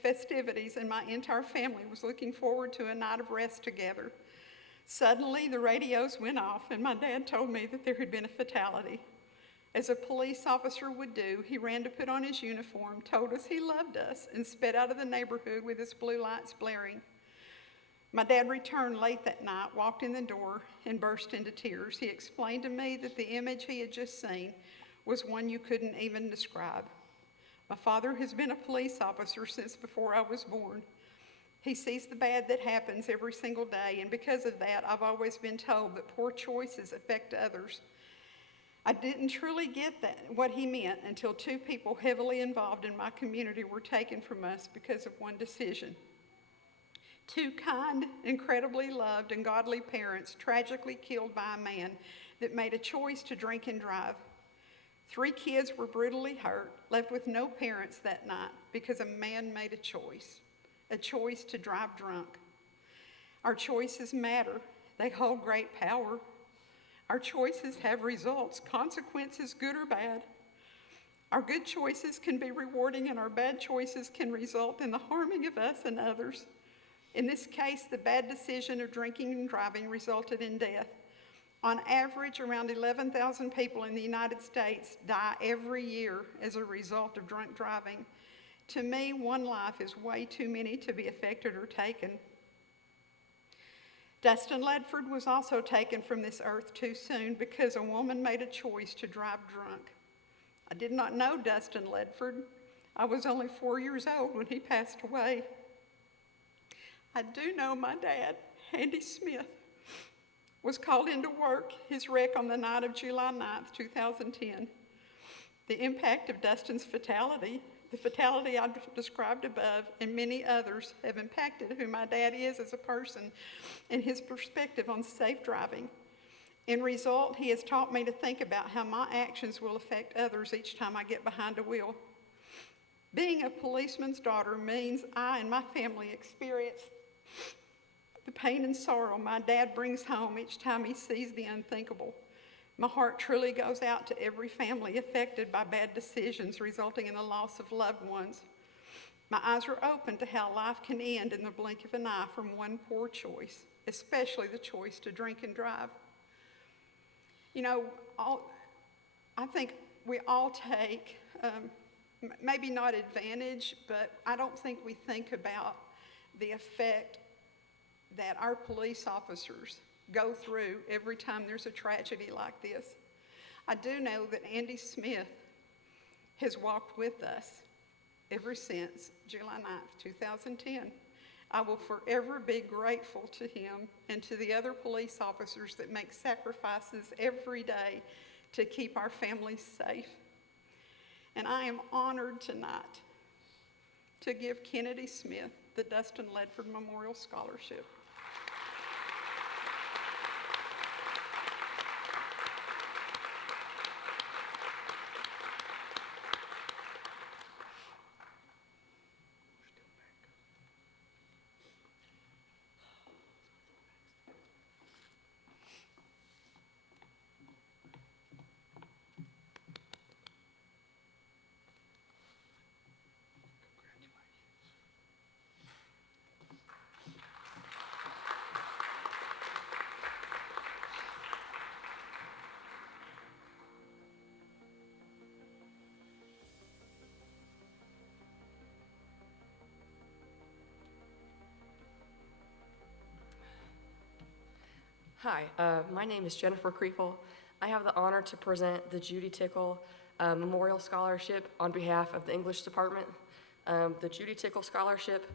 festivities, and my entire family was looking forward to a night of rest together. Suddenly, the radios went off, and my dad told me that there had been a fatality. As a police officer would do, he ran to put on his uniform, told us he loved us, and sped out of the neighborhood with his blue lights blaring. My dad returned late that night, walked in the door, and burst into tears. He explained to me that the image he had just seen was one you couldn't even describe. My father has been a police officer since before I was born. He sees the bad that happens every single day, and because of that, I've always been told that poor choices affect others. I didn't truly get what he meant until two people heavily involved in my community were taken from us because of one decision. Two kind, incredibly loved, and godly parents tragically killed by a man that made a choice to drink and drive. 3 kids were brutally hurt, left with no parents that night because a man made a choice to drive drunk. Our choices matter. They hold great power. Our choices have results, consequences, good or bad. Our good choices can be rewarding, and our bad choices can result in the harming of us and others. In this case, the bad decision of drinking and driving resulted in death. On average, around 11,000 people in the United States die every year as a result of drunk driving. To me, one life is way too many to be affected or taken. Dustin Ledford was also taken from this earth too soon because a woman made a choice to drive drunk. I did not know Dustin Ledford. I was only 4 years old when he passed away. I do know my dad, Andy Smith, was called into work, his wreck on the night of July 9th, 2010. The impact of Dustin's fatality, the fatality I described above, and many others have impacted who my dad is as a person and his perspective on safe driving. In result, he has taught me to think about how my actions will affect others each time I get behind a wheel. Being a policeman's daughter means I and my family experience the pain and sorrow my dad brings home each time he sees the unthinkable. My heart truly goes out to every family affected by bad decisions resulting in the loss of loved ones. My eyes are open to how life can end in the blink of an eye from one poor choice, especially the choice to drink and drive. You know, I think we all take, maybe not advantage, but I don't think we think about the effect that our police officers go through every time there's a tragedy like this. I do know that Andy Smith has walked with us ever since July 9th, 2010. I will forever be grateful to him and to the other police officers that make sacrifices every day to keep our families safe. And I am honored tonight to give Kennedy Smith the Dustin Ledford Memorial Scholarship. Hi, my name is Jennifer Kriefel. I have the honor to present the Judy Tickle Memorial Scholarship on behalf of the English Department. The Judy Tickle Scholarship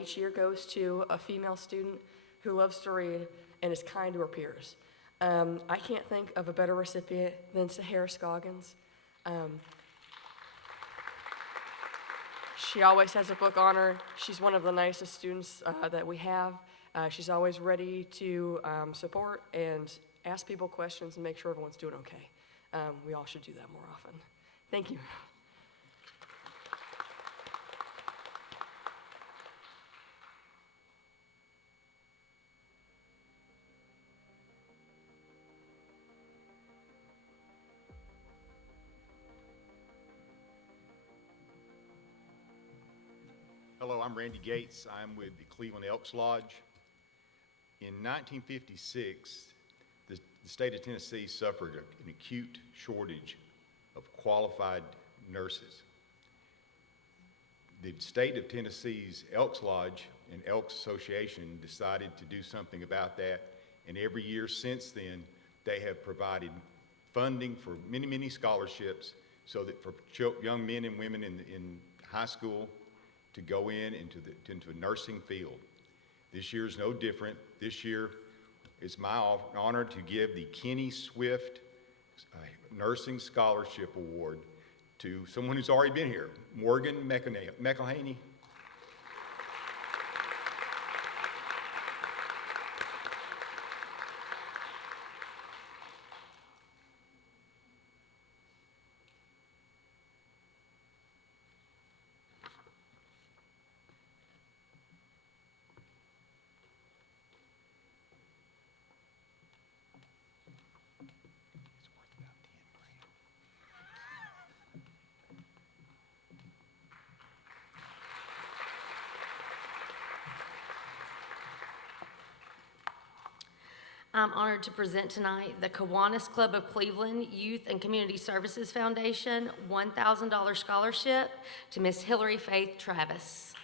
each year goes to a female student who loves to read and is kind to her peers. I can't think of a better recipient than Sahara Scoggins. She always has a book on her. She's one of the nicest students that we have. She's always ready to support and ask people questions and make sure everyone's doing okay. We all should do that more often. Thank you. Hello, I'm Randy Gates. I'm with the Cleveland Elks Lodge. In 1956, the state of Tennessee suffered an acute shortage of qualified nurses. The state of Tennessee's Elks Lodge and Elks Association decided to do something about that, and every year since then, they have provided funding for many, many scholarships so that for young men and women in high school to go into a nursing field. This year is no different. This year, it's my honor to give the Kenny Swift Nursing Scholarship Award to someone who's already been here, Morgan McElhaney. I'm honored to present tonight the Kiwanis Club of Cleveland Youth and Community Services Foundation $1,000 scholarship to Miss Hillary Faith Travis.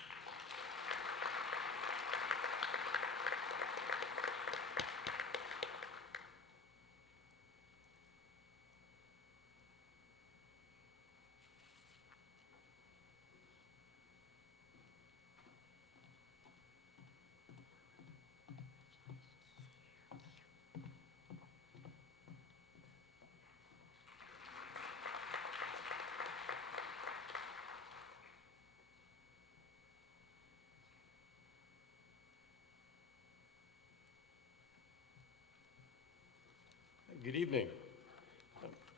Good evening.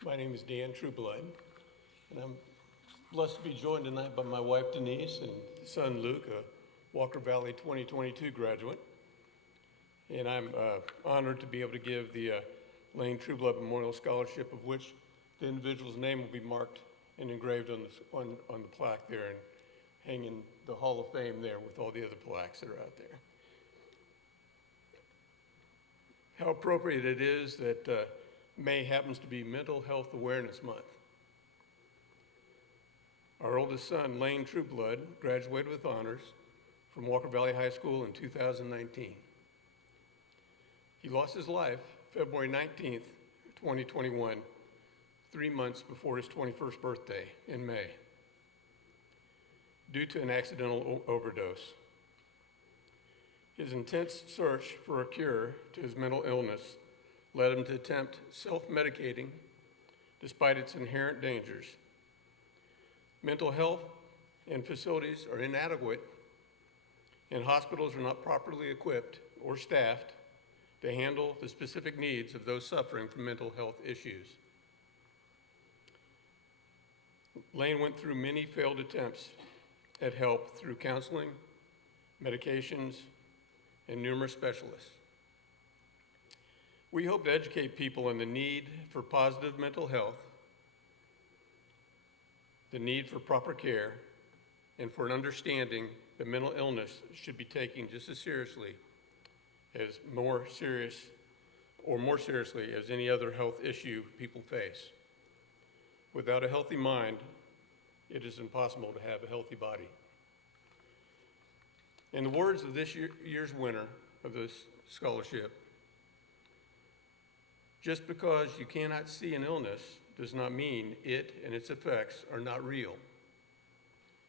My name is Dan Trueblood, and I'm blessed to be joined tonight by my wife Denise and son Luke, a Walker Valley 2022 graduate. And I'm honored to be able to give the Lane Trueblood Memorial Scholarship, of which the individual's name will be marked and engraved on the plaque there and hang in the Hall of Fame there with all the other plaques that are out there. How appropriate it is that May happens to be Mental Health Awareness Month. Our oldest son, Lane Trueblood, graduated with honors from Walker Valley High School in 2019. He lost his life February 19th, 2021, 3 months before his 21st birthday in May, due to an accidental overdose. His intense search for a cure to his mental illness led him to attempt self-medicating despite its inherent dangers. Mental health and facilities are inadequate, and hospitals are not properly equipped or staffed to handle the specific needs of those suffering from mental health issues. Lane went through many failed attempts at help through counseling, medications, and numerous specialists. We hope to educate people on the need for positive mental health, the need for proper care, and for an understanding that mental illness should be taken just as seriously as more seriously as any other health issue people face. Without a healthy mind, it is impossible to have a healthy body. In the words of this year's winner of this scholarship, Just because you cannot see an illness does not mean it and its effects are not real.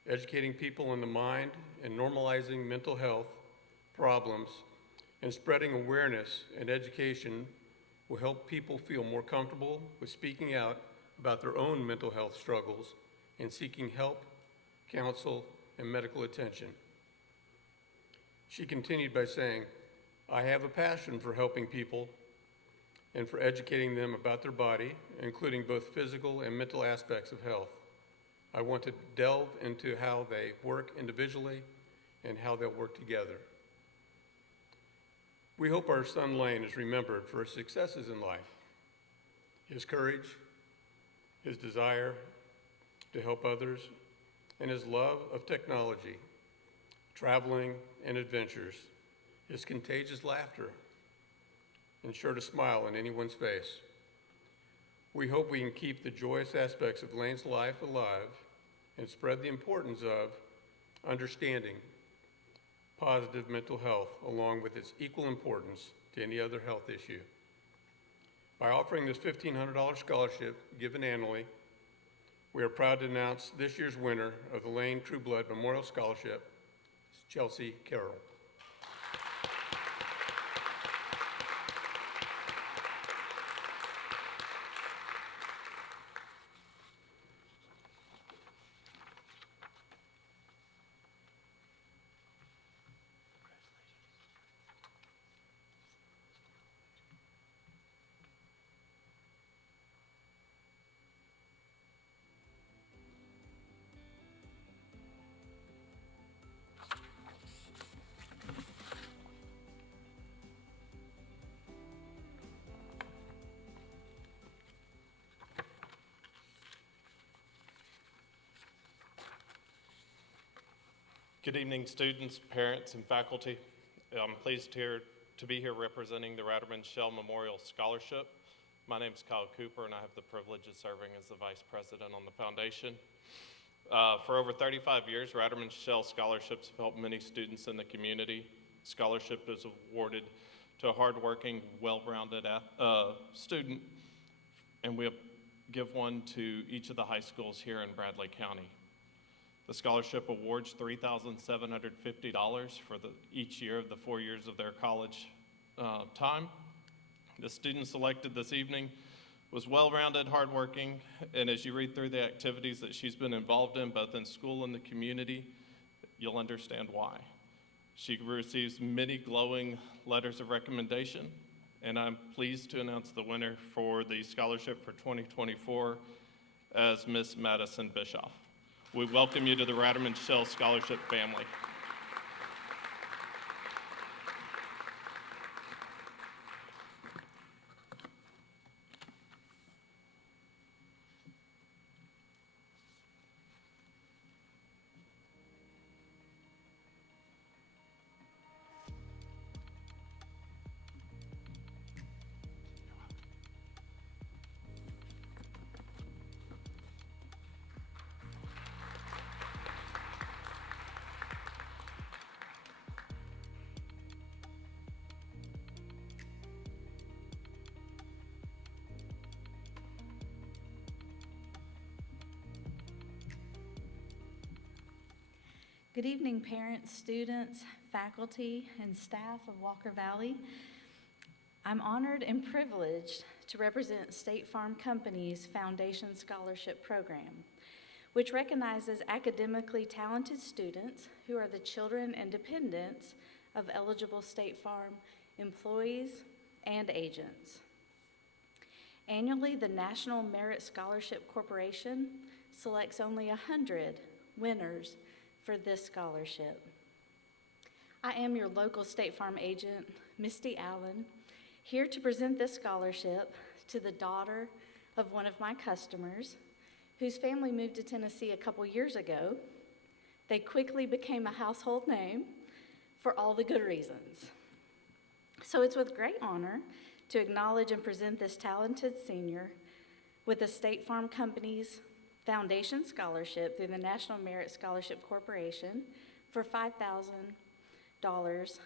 Educating people in the mind and normalizing mental health problems and spreading awareness and education will help people feel more comfortable with speaking out about their own mental health struggles and seeking help, counsel, and medical attention. She continued by saying, "I have a passion for helping people and for educating them about their body, including both physical and mental aspects of health. I want to delve into how they work individually and how they'll work together." We hope our son Lane is remembered for his successes in life, his courage, his desire to help others, and his love of technology, traveling, and adventures, his contagious laughter, and sure to smile on anyone's face. We hope we can keep the joyous aspects of Lane's life alive and spread the importance of understanding positive mental health along with its equal importance to any other health issue. By offering this $1,500 scholarship given annually, we are proud to announce this year's winner of the Lane Trueblood Memorial Scholarship, Chelsea Carroll. Good evening, students, parents, and faculty. I'm pleased to be here representing the Ratterman Shell Memorial Scholarship. My name is Kyle Cooper, and I have the privilege of serving as the Vice President on the foundation. For over 35 years, Ratterman Shell Scholarships have helped many students in the community. Scholarship is awarded to a hardworking, well-rounded student, and we give one to each of the high schools here in Bradley County. The scholarship awards $3,750 for each year of the 4 years of their college time. The student selected this evening was well-rounded, hardworking, and as you read through the activities that she's been involved in, both in school and the community, you'll understand why. She receives many glowing letters of recommendation, and I'm pleased to announce the winner for the scholarship for 2024 as Miss Madison Bischoff. We welcome you to the Ratterman Shell Scholarship family. Good evening, parents, students, faculty, and staff of Walker Valley. I'm honored and privileged to represent State Farm Company's Foundation Scholarship Program, which recognizes academically talented students who are the children and dependents of eligible State Farm employees and agents. Annually, the National Merit Scholarship Corporation selects only 100 winners for this scholarship. I am your local State Farm agent, Misty Allen, here to present this scholarship to the daughter of one of my customers whose family moved to Tennessee a couple years ago. They quickly became a household name for all the good reasons. So it's with great honor to acknowledge and present this talented senior with the State Farm Company's Foundation Scholarship through the National Merit Scholarship Corporation for $5,000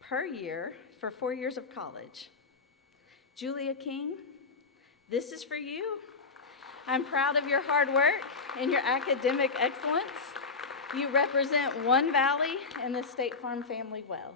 per year for 4 years of college. Julia King, this is for you. I'm proud of your hard work and your academic excellence. You represent One Valley and the State Farm family well.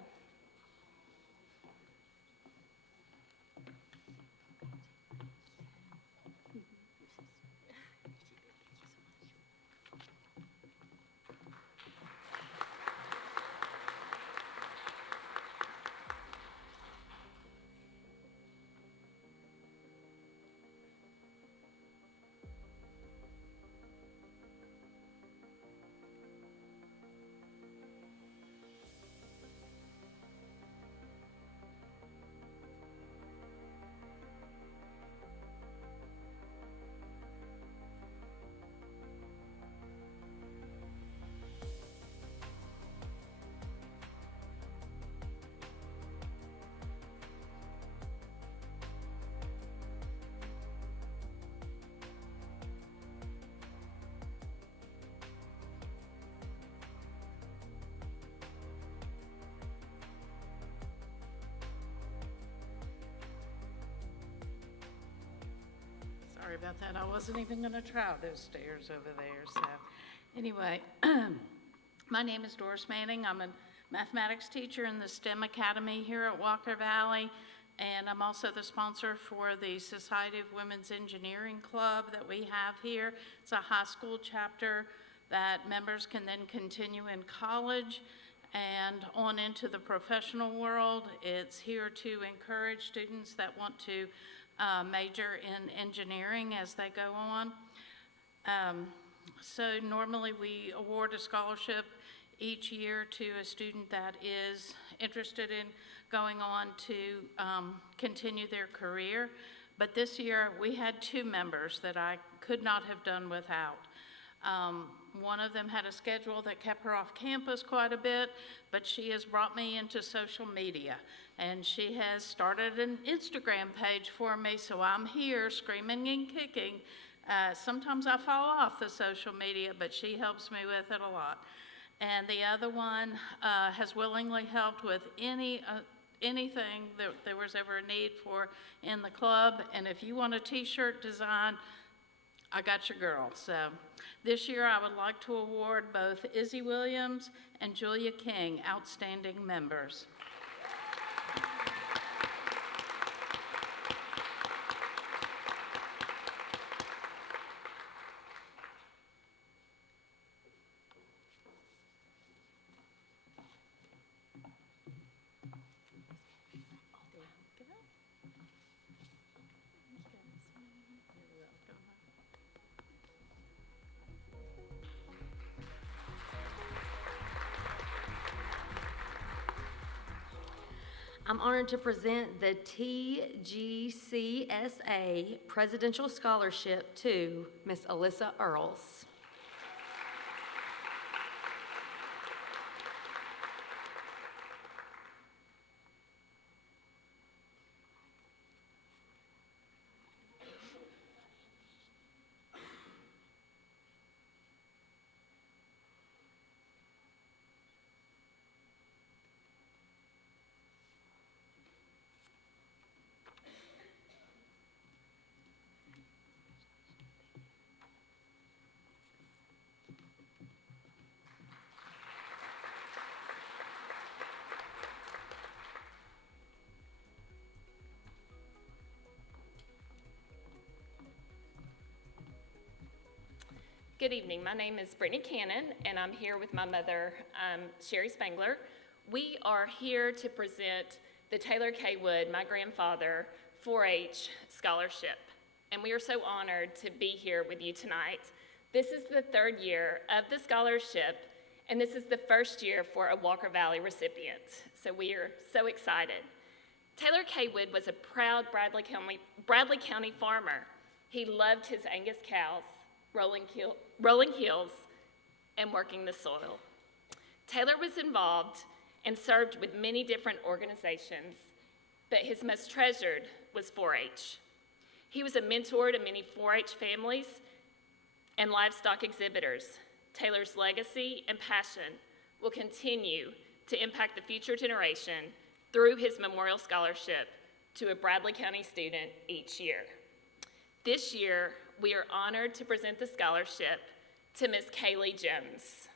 Sorry about that. I wasn't even going to try those stairs over there. So anyway, my name is Doris Manning. I'm a mathematics teacher in the STEM Academy here at Walker Valley, and I'm also the sponsor for the Society of Women's Engineering Club that we have here. It's a high school chapter that members can then continue in college and on into the professional world. It's here to encourage students that want to major in engineering as they go on. So normally we award a scholarship each year to a student that is interested in going on to continue their career. But this year we had 2 members that I could not have done without. One of them had a schedule that kept her off campus quite a bit, but she has brought me into social media, and she has started an Instagram page for me, so I'm here screaming and kicking. Sometimes I fall off the social media, but she helps me with it a lot. And the other one has willingly helped with anything that there was ever a need for in the club, and if you want a t-shirt design, I got your girl. So this year I would like to award both Izzy Williams and Julia King outstanding members. I'm honored to present the TGCSA Presidential Scholarship to Miss Alyssa Earls. Good evening. My name is Brittany Cannon, and I'm here with my mother, Sherry Spangler. We are here to present the Taylor K. Wood, my grandfather, 4-H scholarship. And we are so honored to be here with you tonight. This is the 3rd year of the scholarship, and this is the 1st year for a Walker Valley recipient. So we are so excited. Taylor K. Wood was a proud Bradley County farmer. He loved his Angus cows, rolling hills, and working the soil. Taylor was involved and served with many different organizations, but his most treasured was 4-H. He was a mentor to many 4-H families and livestock exhibitors. Taylor's legacy and passion will continue to impact the future generation through his memorial scholarship to a Bradley County student each year. This year, we are honored to present the scholarship to Miss Kaylee Jones.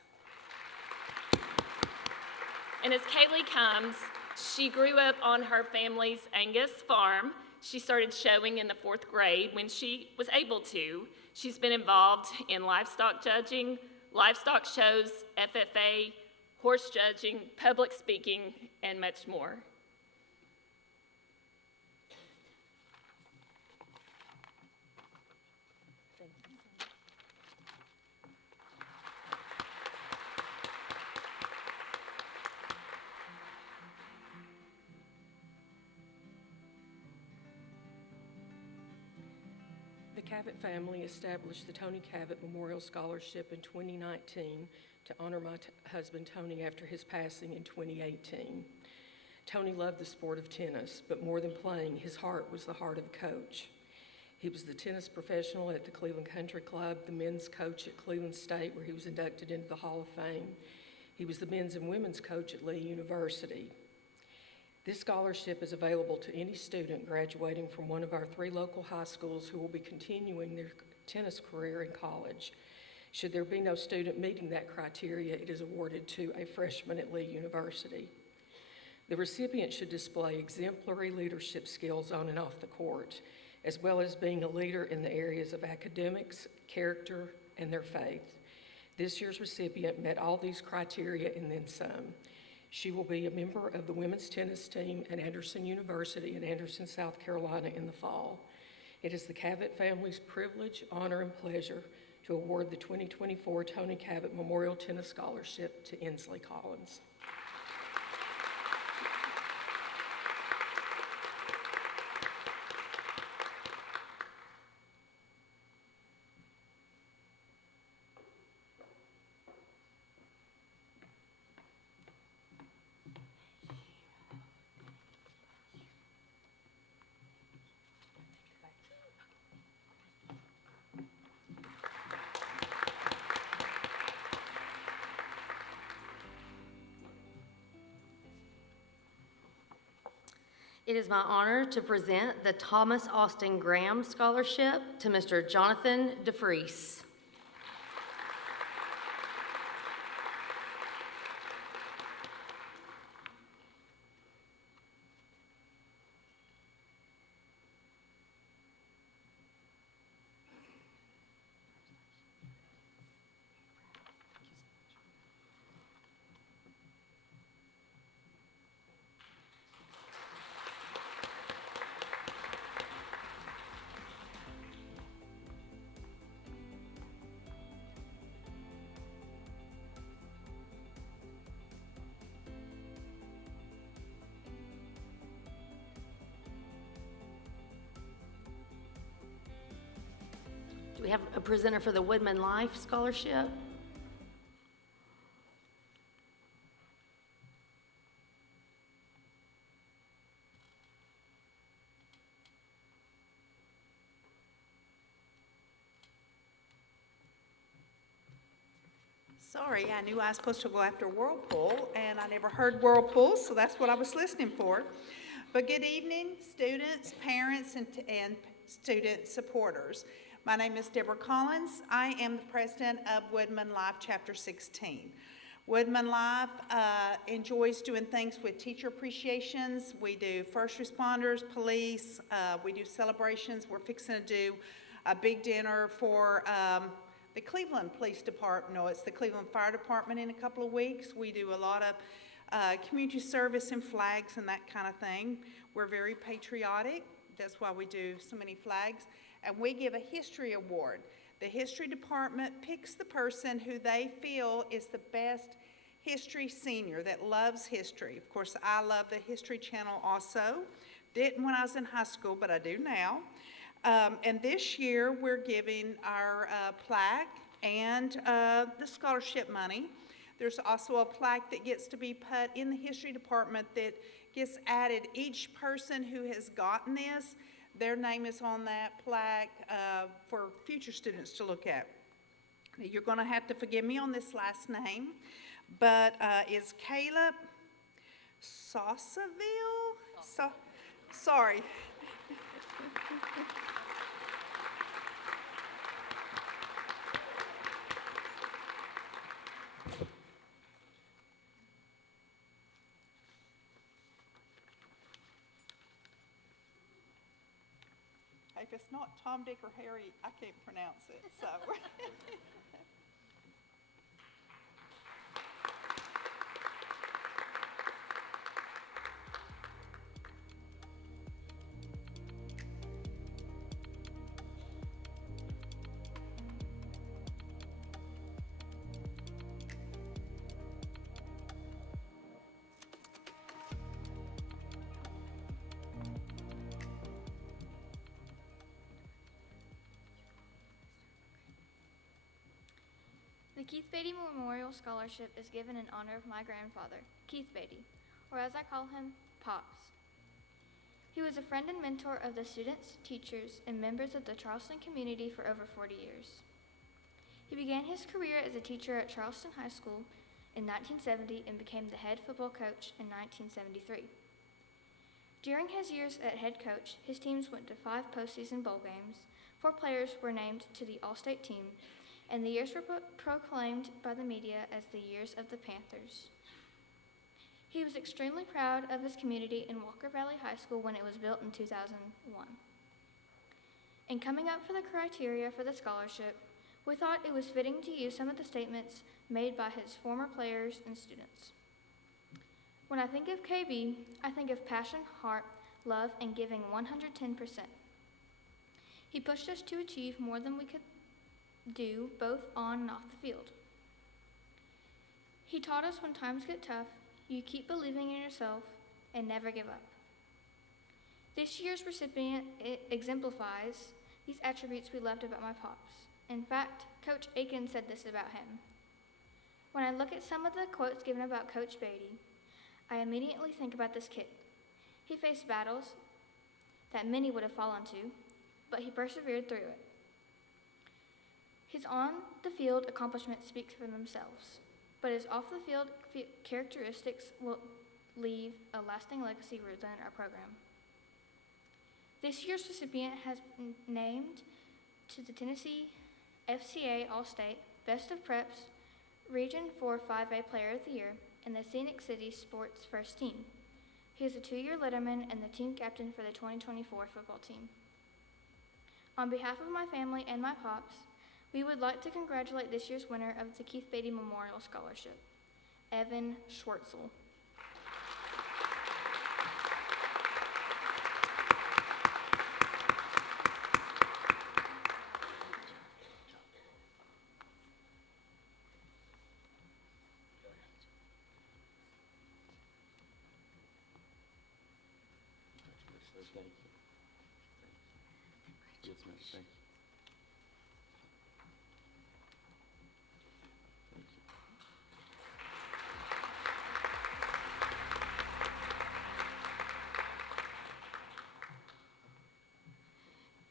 And as Kaylee comes, she grew up on her family's Angus farm. She started showing in the 4th grade when she was able to. She's been involved in livestock judging, livestock shows, FFA, horse judging, public speaking, and much more. The Cavett family established the Tony Cavett Memorial Scholarship in 2019 to honor my husband Tony after his passing in 2018. Tony loved the sport of tennis, but more than playing, his heart was the heart of a coach. He was the tennis professional at the Cleveland Country Club, the men's coach at Cleveland State, where he was inducted into the Hall of Fame. He was the men's and women's coach at Lee University. This scholarship is available to any student graduating from one of our 3 local high schools who will be continuing their tennis career in college. Should there be no student meeting that criteria, it is awarded to a freshman at Lee University. The recipient should display exemplary leadership skills on and off the court, as well as being a leader in the areas of academics, character, and their faith. This year's recipient met all these criteria and then some. She will be a member of the women's tennis team at Anderson University in Anderson, South Carolina in the fall. It is the Cavett family's privilege, honor, and pleasure to award the 2024 Tony Cavett Memorial Tennis Scholarship to Inslee Collins. It is my honor to present the Thomas Austin Graham Scholarship to Mr. Jonathan DeFries. Do we have a presenter for the Woodman Life Scholarship? Sorry, I knew I was supposed to go after Whirlpool, and I never heard Whirlpool, so that's what I was listening for. But good evening, students, parents, and student supporters. My name is Deborah Collins. I am the president of Woodman Life Chapter 16. Woodman Life enjoys doing things with teacher appreciations. We do first responders, police, we do celebrations. We're fixing to do a big dinner for the Cleveland Police Department. No, it's the Cleveland Fire Department in a couple of weeks. We do a lot of community service and flags and that kind of thing. We're very patriotic. That's why we do so many flags. And we give a history award. The history department picks the person who they feel is the best history senior that loves history. Of course, I love the History Channel also. Didn't when I was in high school, but I do now. And this year, we're giving our plaque and the scholarship money. There's also a plaque that gets to be put in the history department that gets added. Each person who has gotten this, their name is on that plaque for future students to look at. You're going to have to forgive me on this last name, but it's Caleb Sauceville? Sorry. If it's not Tom, Dick, or Harry, I can't pronounce it, so. The Keith Beatty Memorial Scholarship is given in honor of my grandfather, Keith Beatty, or as I call him, Pops. He was a friend and mentor of the students, teachers, and members of the Charleston community for over 40 years. He began his career as a teacher at Charleston High School in 1970 and became the head football coach in 1973. During his years at head coach, his teams went to 5 postseason bowl games, 4 players were named to the All-State team, and the years were proclaimed by the media as the years of the Panthers. He was extremely proud of his community in Walker Valley High School when it was built in 2001. In coming up for the criteria for the scholarship, we thought it was fitting to use some of the statements made by his former players and students. When I think of KB, I think of passion, heart, love, and giving 110%. He pushed us to achieve more than we could do, both on and off the field. He taught us when times get tough, you keep believing in yourself and never give up. This year's recipient exemplifies these attributes we loved about my Pops. In fact, Coach Aiken said this about him. When I look at some of the quotes given about Coach Beatty, I immediately think about this kid. He faced battles that many would have fallen to, but he persevered through it. His on-the-field accomplishments speak for themselves, but his off-the-field characteristics will leave a lasting legacy within our program. This year's recipient has been named to the Tennessee FCA All-State, Best of Preps, Region 4 5A Player of the Year, and the Scenic City Sports First Team. He is a 2-year letterman and the team captain for the 2024 football team. On behalf of my family and my Pops, we would like to congratulate this year's winner of the Keith Beatty Memorial Scholarship, Evan Schwartzel. Thank you. Yes, ma'am. Thank you.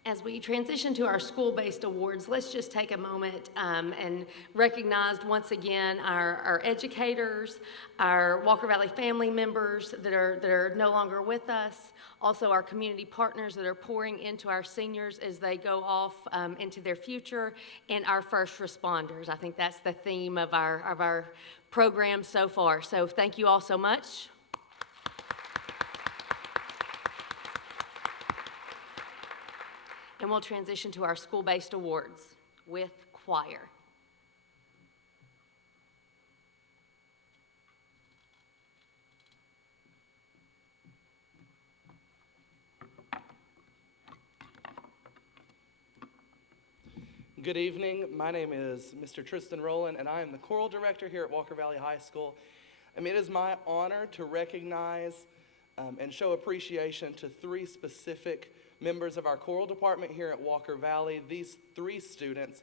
As we transition to our school-based awards, let's just take a moment and recognize once again our educators, our Walker Valley family members that are no longer with us, also our community partners that are pouring into our seniors as they go off into their future, and our first responders. I think that's the theme of our program so far. So thank you all so much. And we'll transition to our school-based awards with choir. Good evening. My name is Mr. Tristan Rowland, and I am the choral director here at Walker Valley High School. It is my honor to recognize and show appreciation to 3 specific members of our choral department here at Walker Valley. These 3 students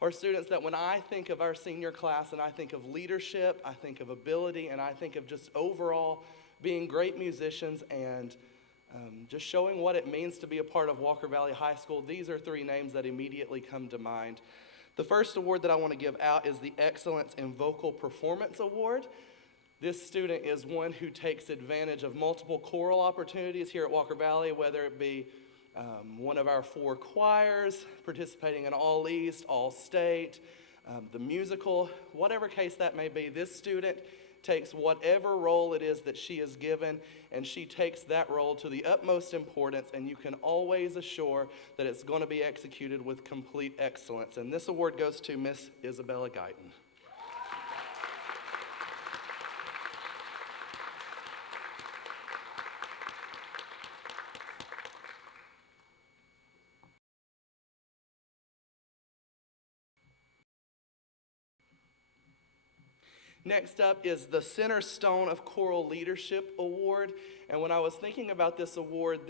are students that when I think of our senior class and I think of leadership, I think of ability, and I think of just overall being great musicians and just showing what it means to be a part of Walker Valley High School, these are 3 names that immediately come to mind. The first award that I want to give out is the Excellence in Vocal Performance Award. This student is one who takes advantage of multiple choral opportunities here at Walker Valley, whether it be one of our 4 choirs, participating in All East, All State, the musical, whatever case that may be. This student takes whatever role it is that she is given, and she takes that role to the utmost importance, and you can always assure that it's going to be executed with complete excellence. And this award goes to Miss Isabella Guyton. Next up is the Center Stone of Choral Leadership Award. And when I was thinking about this award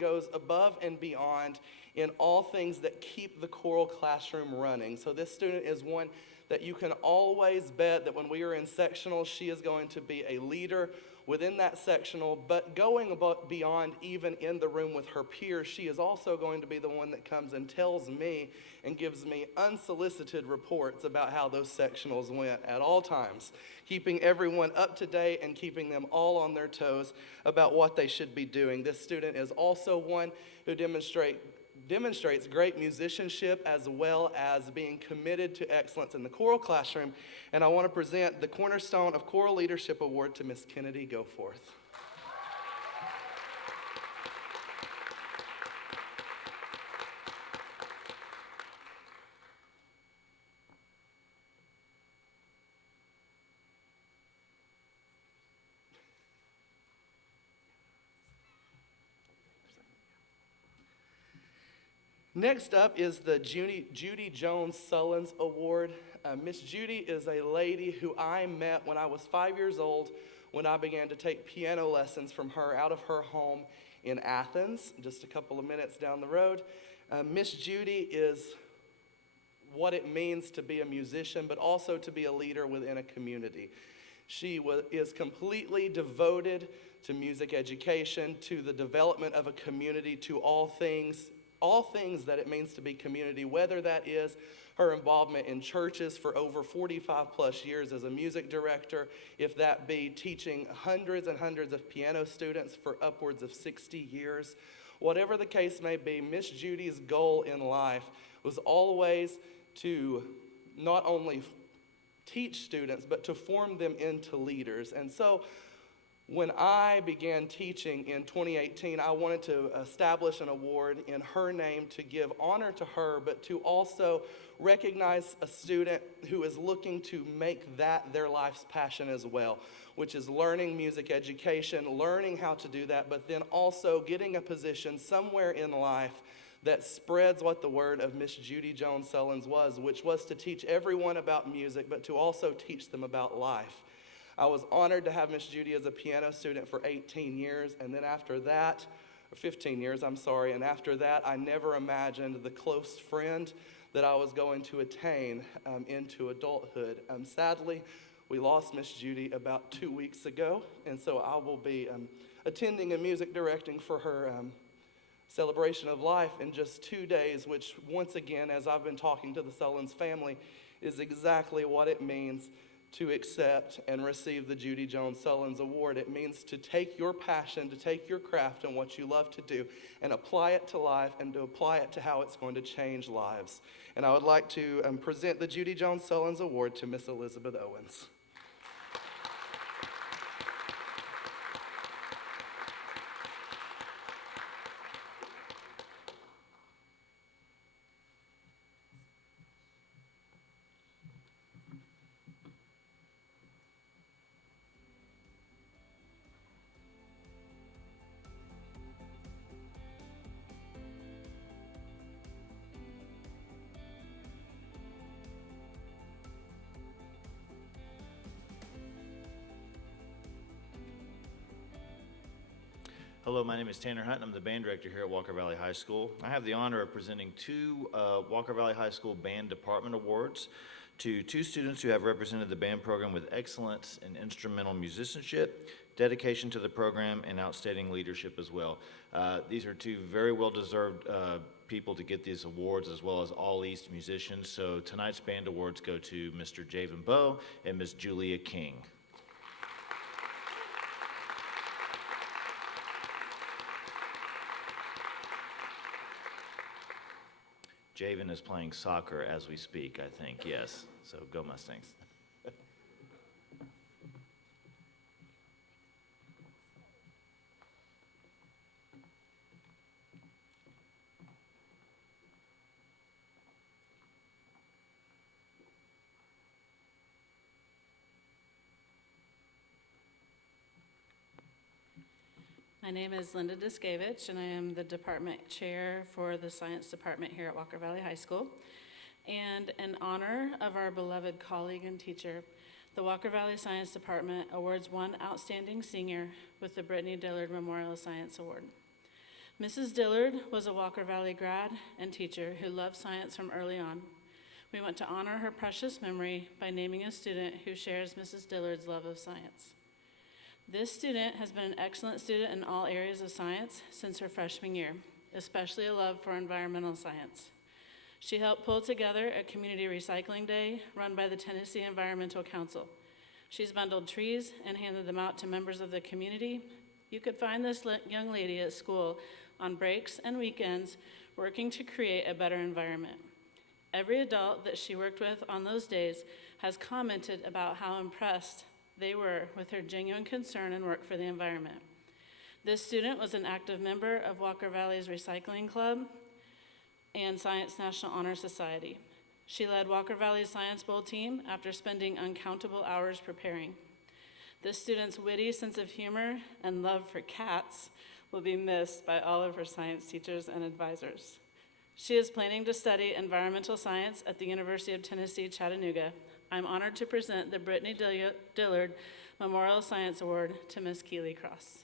goes above and beyond in all things that keep the choral classroom running. So this student is one that you can always bet that when we are in sectional, she is going to be a leader within that sectional, but going beyond even in the room with her peers, she is also going to be the one that comes and tells me and gives me unsolicited reports about how those sectionals went at all times, keeping everyone up to date and keeping them all on their toes about what they should be doing. This student is also one who demonstrates great musicianship as well as being committed to excellence in the choral classroom. And I want to present the Cornerstone of Choral Leadership Award to Miss Kennedy Goforth. Next up is the Judy Jones Sullins Award. Miss Judy is a lady who I met when I was 5 years old when I began to take piano lessons from her out of her home in Athens, just a couple of minutes down the road. Miss Judy is what it means to be a musician, but also to be a leader within a community. She is completely devoted to music education, to the development of a community, to all things that it means to be community, whether that is her involvement in churches for over 45 plus years as a music director, if that be teaching hundreds and hundreds of piano students for upwards of 60 years. Whatever the case may be, Miss Judy's goal in life was always to not only teach students, but to form them into leaders. And so when I began teaching in 2018, I wanted to establish an award in her name to give honor to her, but to also recognize a student who is looking to make that their life's passion as well, which is learning music education, learning how to do that, but then also getting a position somewhere in life that spreads what the word of Miss Judy Jones Sullins was, which was to teach everyone about music, but to also teach them about life. I was honored to have Miss Judy as a piano student for 18 years, and then after that, or 15 years, I'm sorry, and after that, I never imagined the close friend that I was going to attain into adulthood. Sadly, we lost Miss Judy about 2 weeks ago, and so I will be attending and music directing for her celebration of life in just 2 days, which once again, as I've been talking to the Sullins family, is exactly what it means to accept and receive the Judy Jones Sullins Award. It means to take your passion, to take your craft and what you love to do and apply it to life and to apply it to how it's going to change lives. And I would like to present the Judy Jones Sullins Award to Miss Elizabeth Owens. Hello, my name is Tanner Hunt. I'm the band director here at Walker Valley High School. I have the honor of presenting two Walker Valley High School Band Department Awards to two students who have represented the band program with excellence in instrumental musicianship, dedication to the program, and outstanding leadership as well. These are two very well-deserved people to get these awards, as well as All East musicians. So tonight's band awards go to Mr. Javen Bowe and Ms. Julia King. Javen is playing soccer as we speak, I think, yes. So go Mustangs. My name is Linda Diskevich, and I am the department chair for the science department here at Walker Valley High School. And in honor of our beloved colleague and teacher, the Walker Valley Science Department awards one outstanding senior with the Brittany Dillard Memorial Science Award. Mrs. Dillard was a Walker Valley grad and teacher who loved science from early on. We want to honor her precious memory by naming a student who shares Mrs. Dillard's love of science. This student has been an excellent student in all areas of science since her freshman year, especially a love for environmental science. She helped pull together a community recycling day run by the Tennessee Environmental Council. She's bundled trees and handed them out to members of the community. You could find this young lady at school on breaks and weekends working to create a better environment. Every adult that she worked with on those days has commented about how impressed they were with her genuine concern and work for the environment. This student was an active member of Walker Valley's Recycling Club and Science National Honor Society. She led Walker Valley's Science Bowl team after spending uncountable hours preparing. This student's witty sense of humor and love for cats will be missed by all of her science teachers and advisors. She is planning to study environmental science at the University of Tennessee, Chattanooga. I'm honored to present the Brittany Dillard Memorial Science Award to Ms. Keely Cross.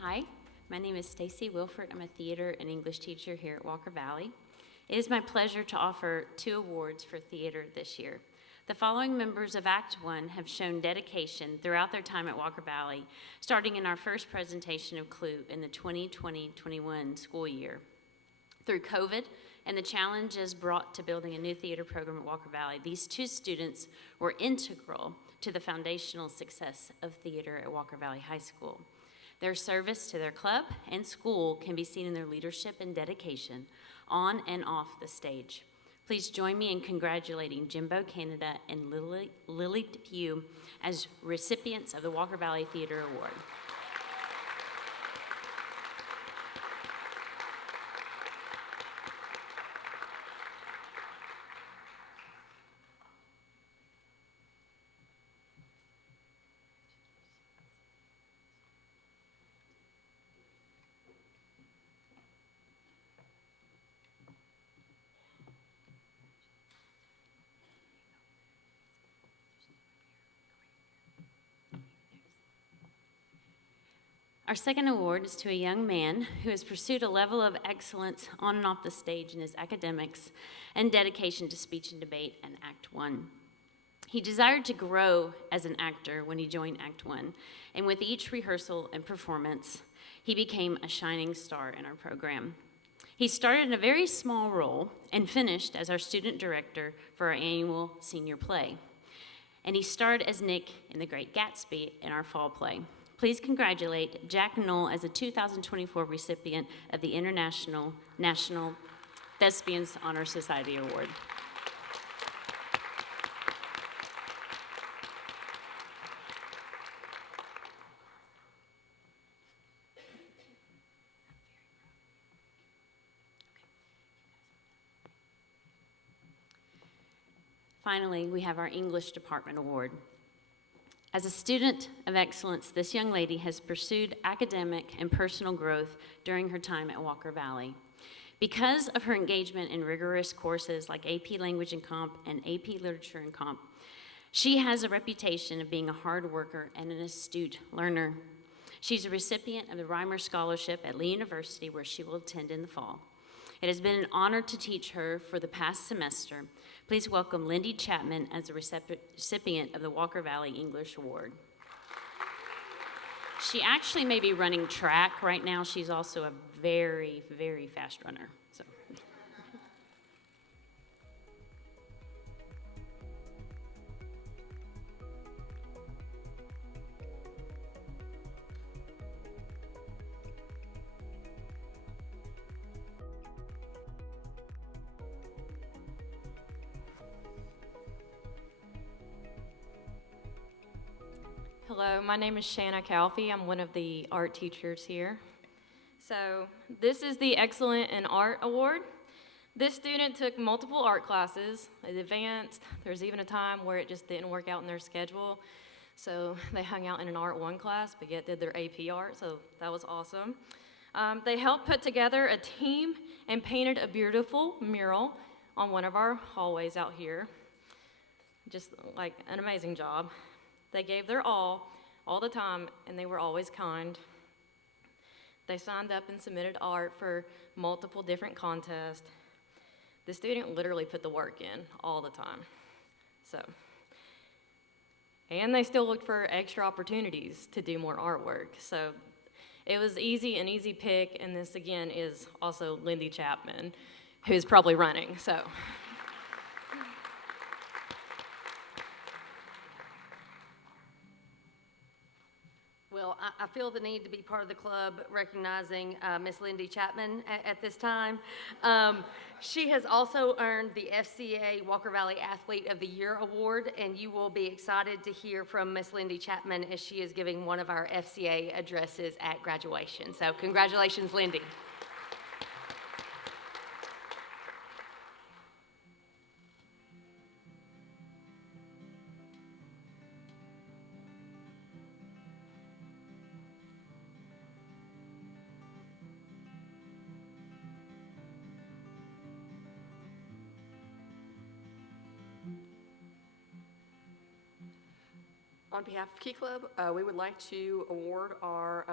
Hi, my name is Stacy Wilford. I'm a theater and English teacher here at Walker Valley. It is my pleasure to offer 2 awards for theater this year. The following members of Act 1 have shown dedication throughout their time at Walker Valley, starting in our first presentation of Clue in the 2020-21 school year. Through COVID and the challenges brought to building a new theater program at Walker Valley, these 2 students were integral to the foundational success of theater at Walker Valley High School. Their service to their club and school can be seen in their leadership and dedication on and off the stage. Please join me in congratulating Jimbo Canada and Lily Depew as recipients of the Walker Valley Theater Award. Our second award is to a young man who has pursued a level of excellence on and off the stage in his academics and dedication to speech and debate in Act 1. He desired to grow as an actor when he joined Act 1, and with each rehearsal and performance, he became a shining star in our program. He started in a very small role and finished as our student director for our annual senior play. And he starred as Nick in The Great Gatsby in our fall play. Please congratulate Jack Knoll as a 2024 recipient of the International National Thespians Honor Society Award. Finally, we have our English Department Award. As a student of excellence, this young lady has pursued academic and personal growth during her time at Walker Valley. Because of her engagement in rigorous courses like AP Language and Comp and AP Literature and Comp, she has a reputation of being a hard worker and an astute learner. She's a recipient of the Reimer Scholarship at Lee University, where she will attend in the fall. It has been an honor to teach her for the past semester. Please welcome Lindy Chapman as the recipient of the Walker Valley English Award. She actually may be running track right now. She's also a very, very fast runner. So. Hello, my name is Shanna Calfee. I'm one of the art teachers here. So this is the Excellent in Art Award. This student took multiple art classes, it advanced. There's even a time where it just didn't work out in their schedule. So they hung out in an Art 1 class, but yet did their AP art, so that was awesome. They helped put together a team and painted a beautiful mural on one of our hallways out here. Just like an amazing job. They gave their all the time, and they were always kind. They signed up and submitted art for multiple different contests. The student literally put the work in all the time. And they still looked for extra opportunities to do more artwork. So it was an easy pick, and this again is also Lindy Chapman, who's probably running, so. Well, I feel the need to be part of the club recognizing Miss Lindy Chapman at this time. She has also earned the FCA Walker Valley Athlete of the Year Award, and you will be excited to hear from Miss Lindy Chapman as she is giving one of our FCA addresses at graduation. So congratulations, Lindy. On behalf of Key Club, we would like to award our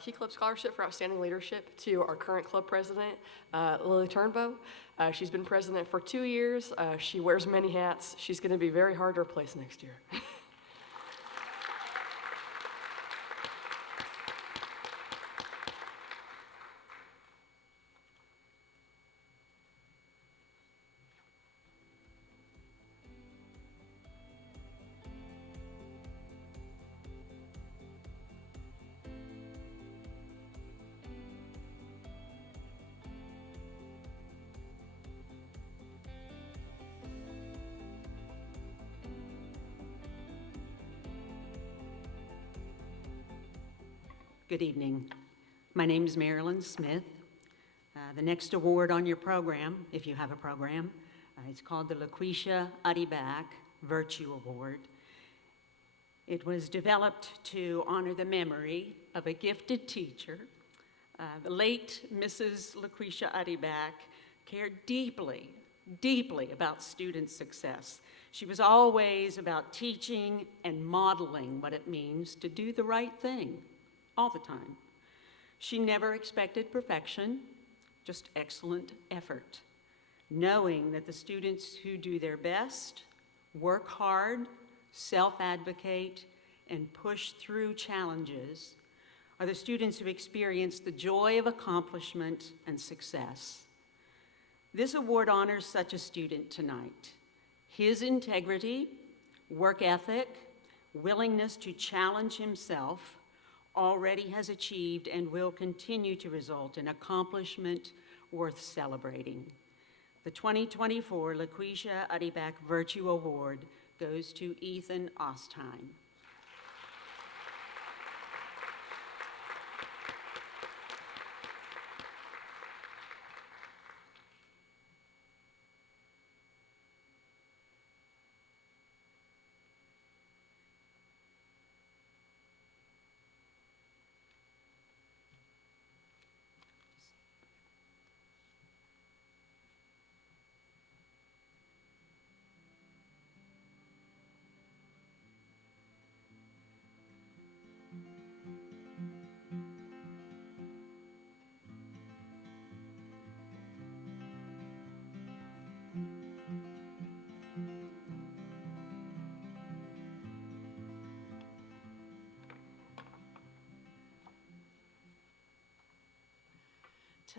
Key Club Scholarship for Outstanding Leadership to our current club president, Lily Turnbow. She's been president for 2 years. She wears many hats. She's going to be very hard to replace next year. Good evening. My name is Marilyn Smith. The next award on your program, if you have a program, it's called the LaQuisha Adibac Virtue Award. It was developed to honor the memory of a gifted teacher. The late Mrs. LaQuisha Adibac cared deeply about student success. She was always about teaching and modeling what it means to do the right thing. All the time. She never expected perfection, just excellent effort, knowing that the students who do their best, work hard, self-advocate, and push through challenges are the students who experience the joy of accomplishment and success. This award honors such a student tonight. His integrity, work ethic, willingness to challenge himself already has achieved and will continue to result in accomplishment worth celebrating. The 2024 LaQuisha Adibac Virtue Award goes to Ethan Ostheim.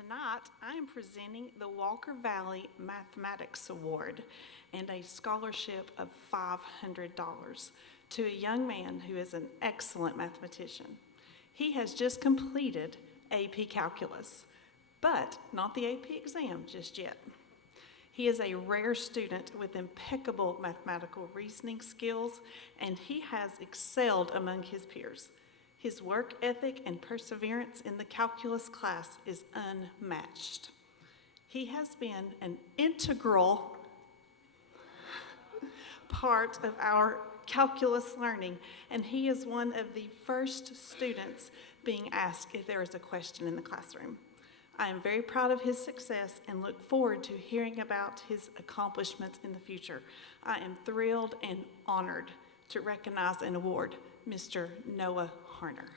Tonight, I am presenting the Walker Valley Mathematics Award and a scholarship of $500 to a young man who is an excellent mathematician. He has just completed AP Calculus, but not the AP exam just yet. He is a rare student with impeccable mathematical reasoning skills, and he has excelled among his peers. His work ethic and perseverance in the calculus class is unmatched. He has been an integral part of our calculus learning, and he is one of the first students being asked if there is a question in the classroom. I am very proud of his success and look forward to hearing about his accomplishments in the future. I am thrilled and honored to recognize and award Mr. Noah Harner.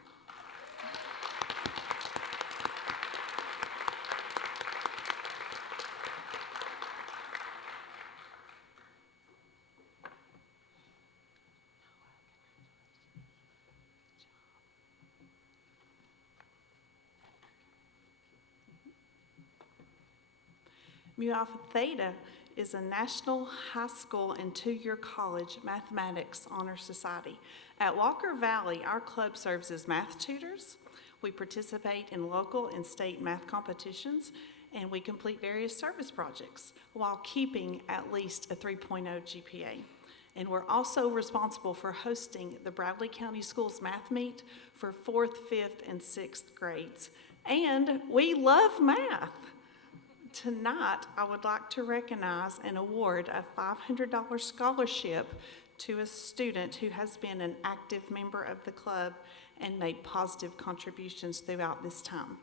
Mu Alpha Theta is a national high school and two-year college mathematics honor society. At Walker Valley, our club serves as math tutors. We participate in local and state math competitions, and we complete various service projects while keeping at least a 3.0 GPA. And we're also responsible for hosting the Bradley County Schools Math Meet for 4th, 5th, and 6th grades. And we love math. Tonight, I would like to recognize and award a $500 scholarship to a student who has been an active member of the club and made positive contributions throughout this time.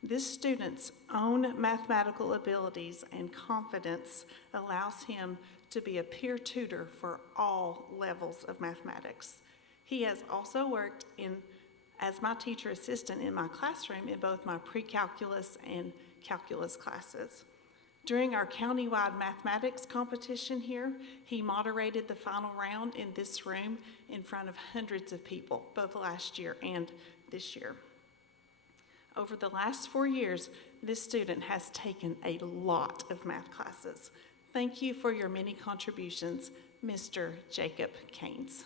This student's own mathematical abilities and confidence allows him to be a peer tutor for all levels of mathematics. He has also worked as my teacher assistant in my classroom in both my pre-calculus and calculus classes. During our countywide mathematics competition here, he moderated the final round in this room in front of hundreds of people, both last year and this year. Over the last 4 years, this student has taken a lot of math classes. Thank you for your many contributions, Mr. Jacob Keynes.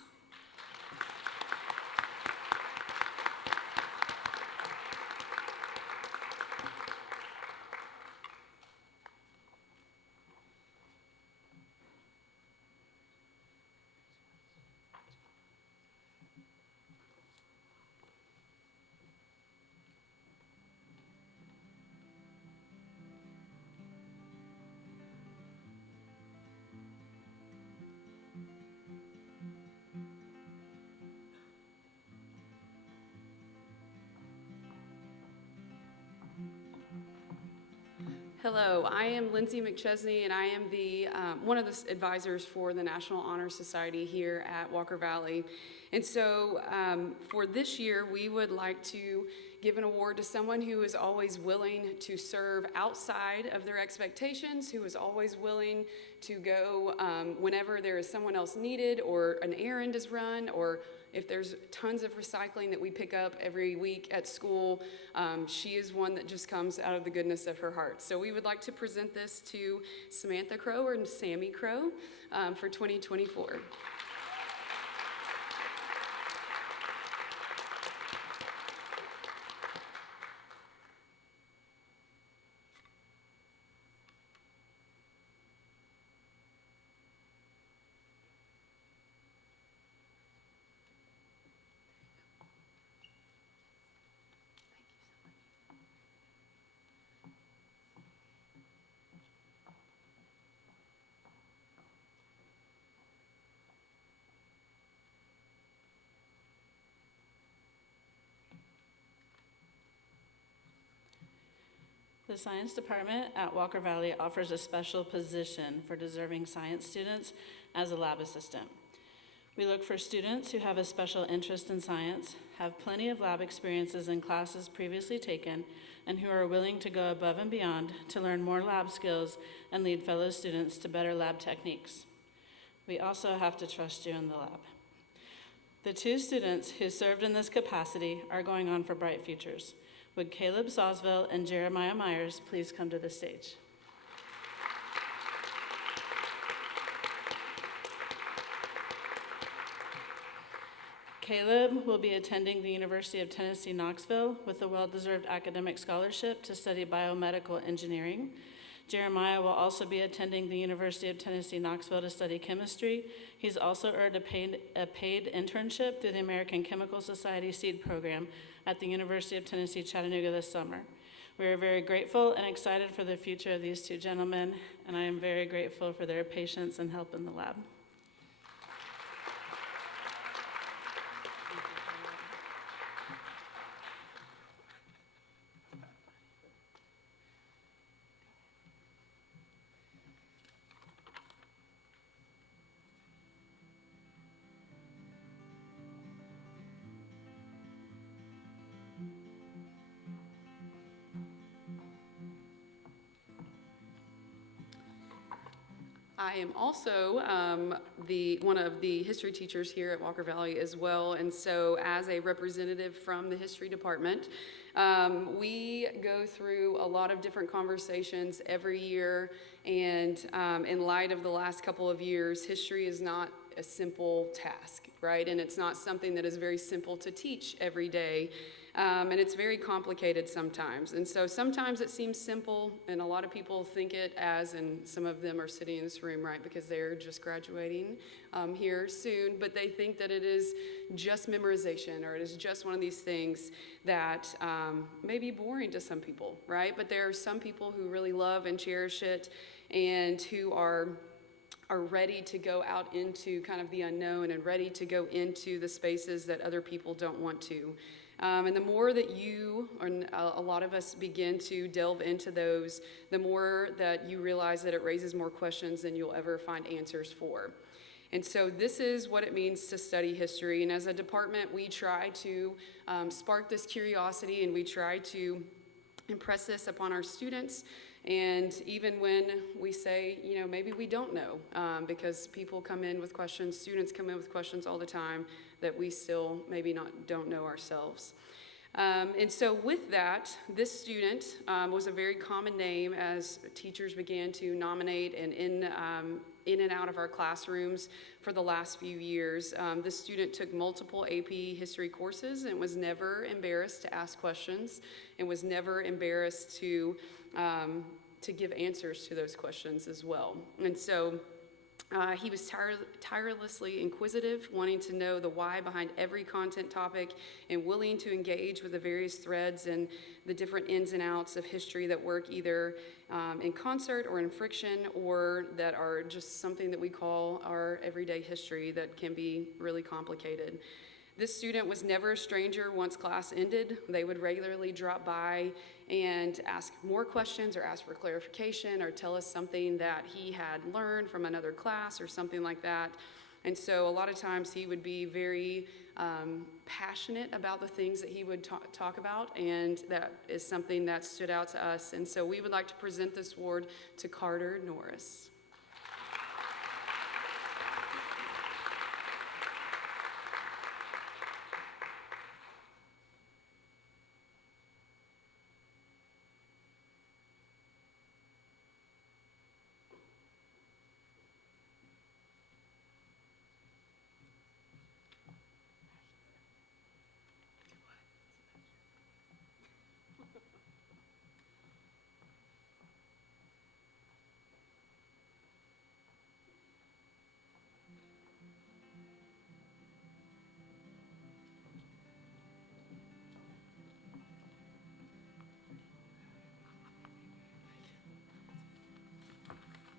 Hello, I am Lindsay McChesney, and I am the one of the advisors for the National Honor Society here at Walker Valley. And so for this year, we would like to give an award to someone who is always willing to serve outside of their expectations, who is always willing to go whenever there is someone else needed, or an errand is run, or if there's tons of recycling that we pick up every week at school. She is one that just comes out of the goodness of her heart. So we would like to present this to Samantha Crow or Sammy Crow for 2024. The Science Department at Walker Valley offers a special position for deserving science students as a lab assistant. We look for students who have a special interest in science, have plenty of lab experiences in classes previously taken, and who are willing to go above and beyond to learn more lab skills and lead fellow students to better lab techniques. We also have to trust you in the lab. The two students who served in this capacity are going on for bright futures. Would Caleb Sosville and Jeremiah Myers please come to the stage? Caleb will be attending the University of Tennessee, Knoxville with a well-deserved academic scholarship to study biomedical engineering. Jeremiah will also be attending the University of Tennessee, Knoxville to study chemistry. He's also earned a paid internship through the American Chemical Society SEED program at the University of Tennessee, Chattanooga this summer. We are very grateful and excited for the future of these two gentlemen, and I am very grateful for their patience and help in the lab. I am also one of the history teachers here at Walker Valley as well, and so as a representative from the history department, we go through a lot of different conversations every year, and in light of the last couple of years, history is not a simple task, right? And it's not something that is very simple to teach every day. And it's very complicated sometimes. And so sometimes it seems simple, and a lot of people think it as, and some of them are sitting in this room, right, because they're just graduating here soon, but they think that it is just memorization, or it is just one of these things that may be boring to some people, right? But there are some people who really love and cherish it, and who are ready to go out into kind of the unknown and ready to go into the spaces that other people don't want to. And the more that you, or a lot of us, begin to delve into those, the more that you realize that it raises more questions than you'll ever find answers for. And so this is what it means to study history. And as a department, we try to spark this curiosity, and we try to impress this upon our students. And even when we say, you know, maybe we don't know, because people come in with questions, students come in with questions all the time that we still maybe don't know ourselves. And so with that, this student was a very common name as teachers began to nominate and in and out of our classrooms for the last few years. This student took multiple AP history courses and was never embarrassed to ask questions, and was never embarrassed to give answers to those questions as well. And so he was tirelessly inquisitive, wanting to know the why behind every content topic, and willing to engage with the various threads and the different ins and outs of history that work either in concert or in friction, or that are just something that we call our everyday history that can be really complicated. This student was never a stranger once class ended. They would regularly drop by and ask more questions, or ask for clarification, or tell us something that he had learned from another class or something like that. And so a lot of times he would be very passionate about the things that he would talk about, and that is something that stood out to us. And so we would like to present this award to Carter Norris.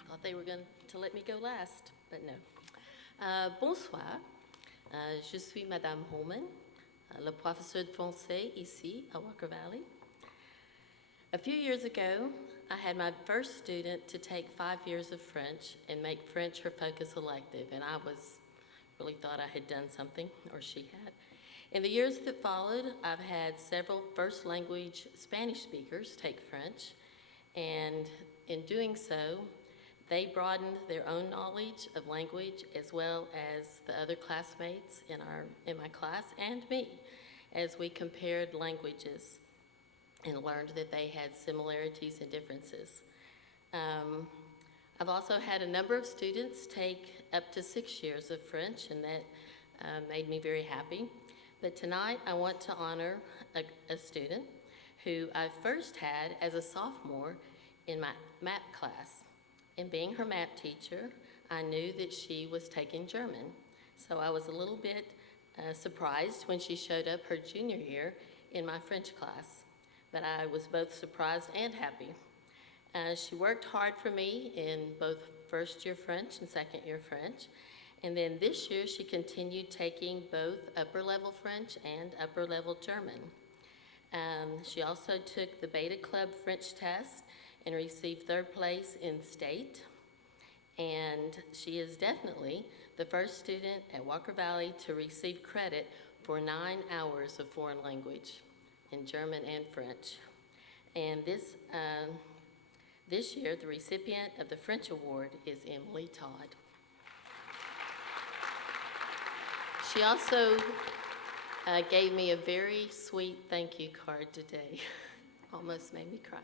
Thought they were going to let me go last, but no. Bonsoir, je suis Madame Holman, le professeur de français ici à Walker Valley. A few years ago, I had my first student to take 5 years of French and make French her focus elective, and I really thought I had done something, or she had. In the years that followed, I've had several first language Spanish speakers take French, and in doing so, they broadened their own knowledge of language, as well as the other classmates in my class and me, as we compared languages. and learned that they had similarities and differences. I've also had a number of students take up to 6 years of French, and that made me very happy. But tonight I want to honor a student who I first had as a sophomore in my MAP class. And being her MAP teacher, I knew that she was taking German. So I was a little bit surprised when she showed up her junior year in my French class. But I was both surprised and happy. She worked hard for me in both first year French and second year French. And then this year she continued taking both upper level French and upper level German. She also took the Beta Club French test and received 3rd place in state. And she is definitely the first student at Walker Valley to receive credit for 9 hours of foreign language in German and French. And this year, the recipient of the French award is Emily Todd. She also gave me a very sweet thank you card today. Almost made me cry.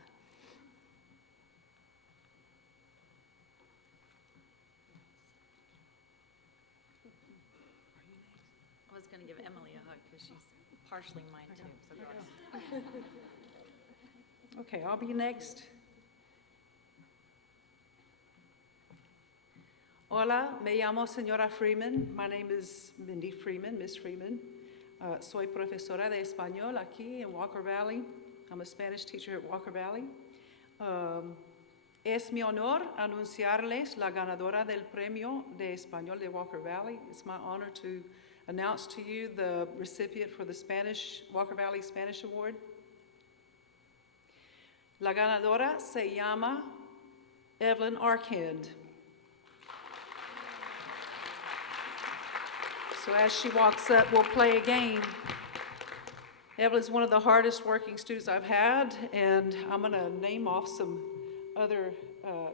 I was going to give Emily a hug because she's partially mine too. So go ahead. Okay, I'll be next. Hola, me llamo señora Freeman. My name is Mindy Freeman, Miss Freeman. Soy profesora de español aquí en Walker Valley. I'm a Spanish teacher at Walker Valley. Es mi honor anunciarles la ganadora del premio de español de Walker Valley. It's my honor to announce to you the recipient for the Walker Valley Spanish Award. La ganadora se llama Evelyn Arkand. So as she walks up, we'll play a game. Evelyn's one of the hardest working students I've had, and I'm going to name off some other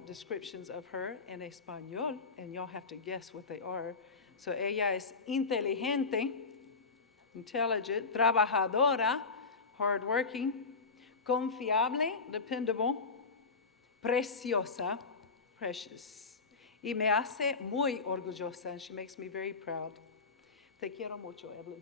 descriptions of her in español, and y'all have to guess what they are. So ella es inteligente, intelligent, trabajadora, hardworking, confiable, dependable, preciosa, precious. Y me hace muy orgullosa, and she makes me very proud. Te quiero mucho, Evelyn.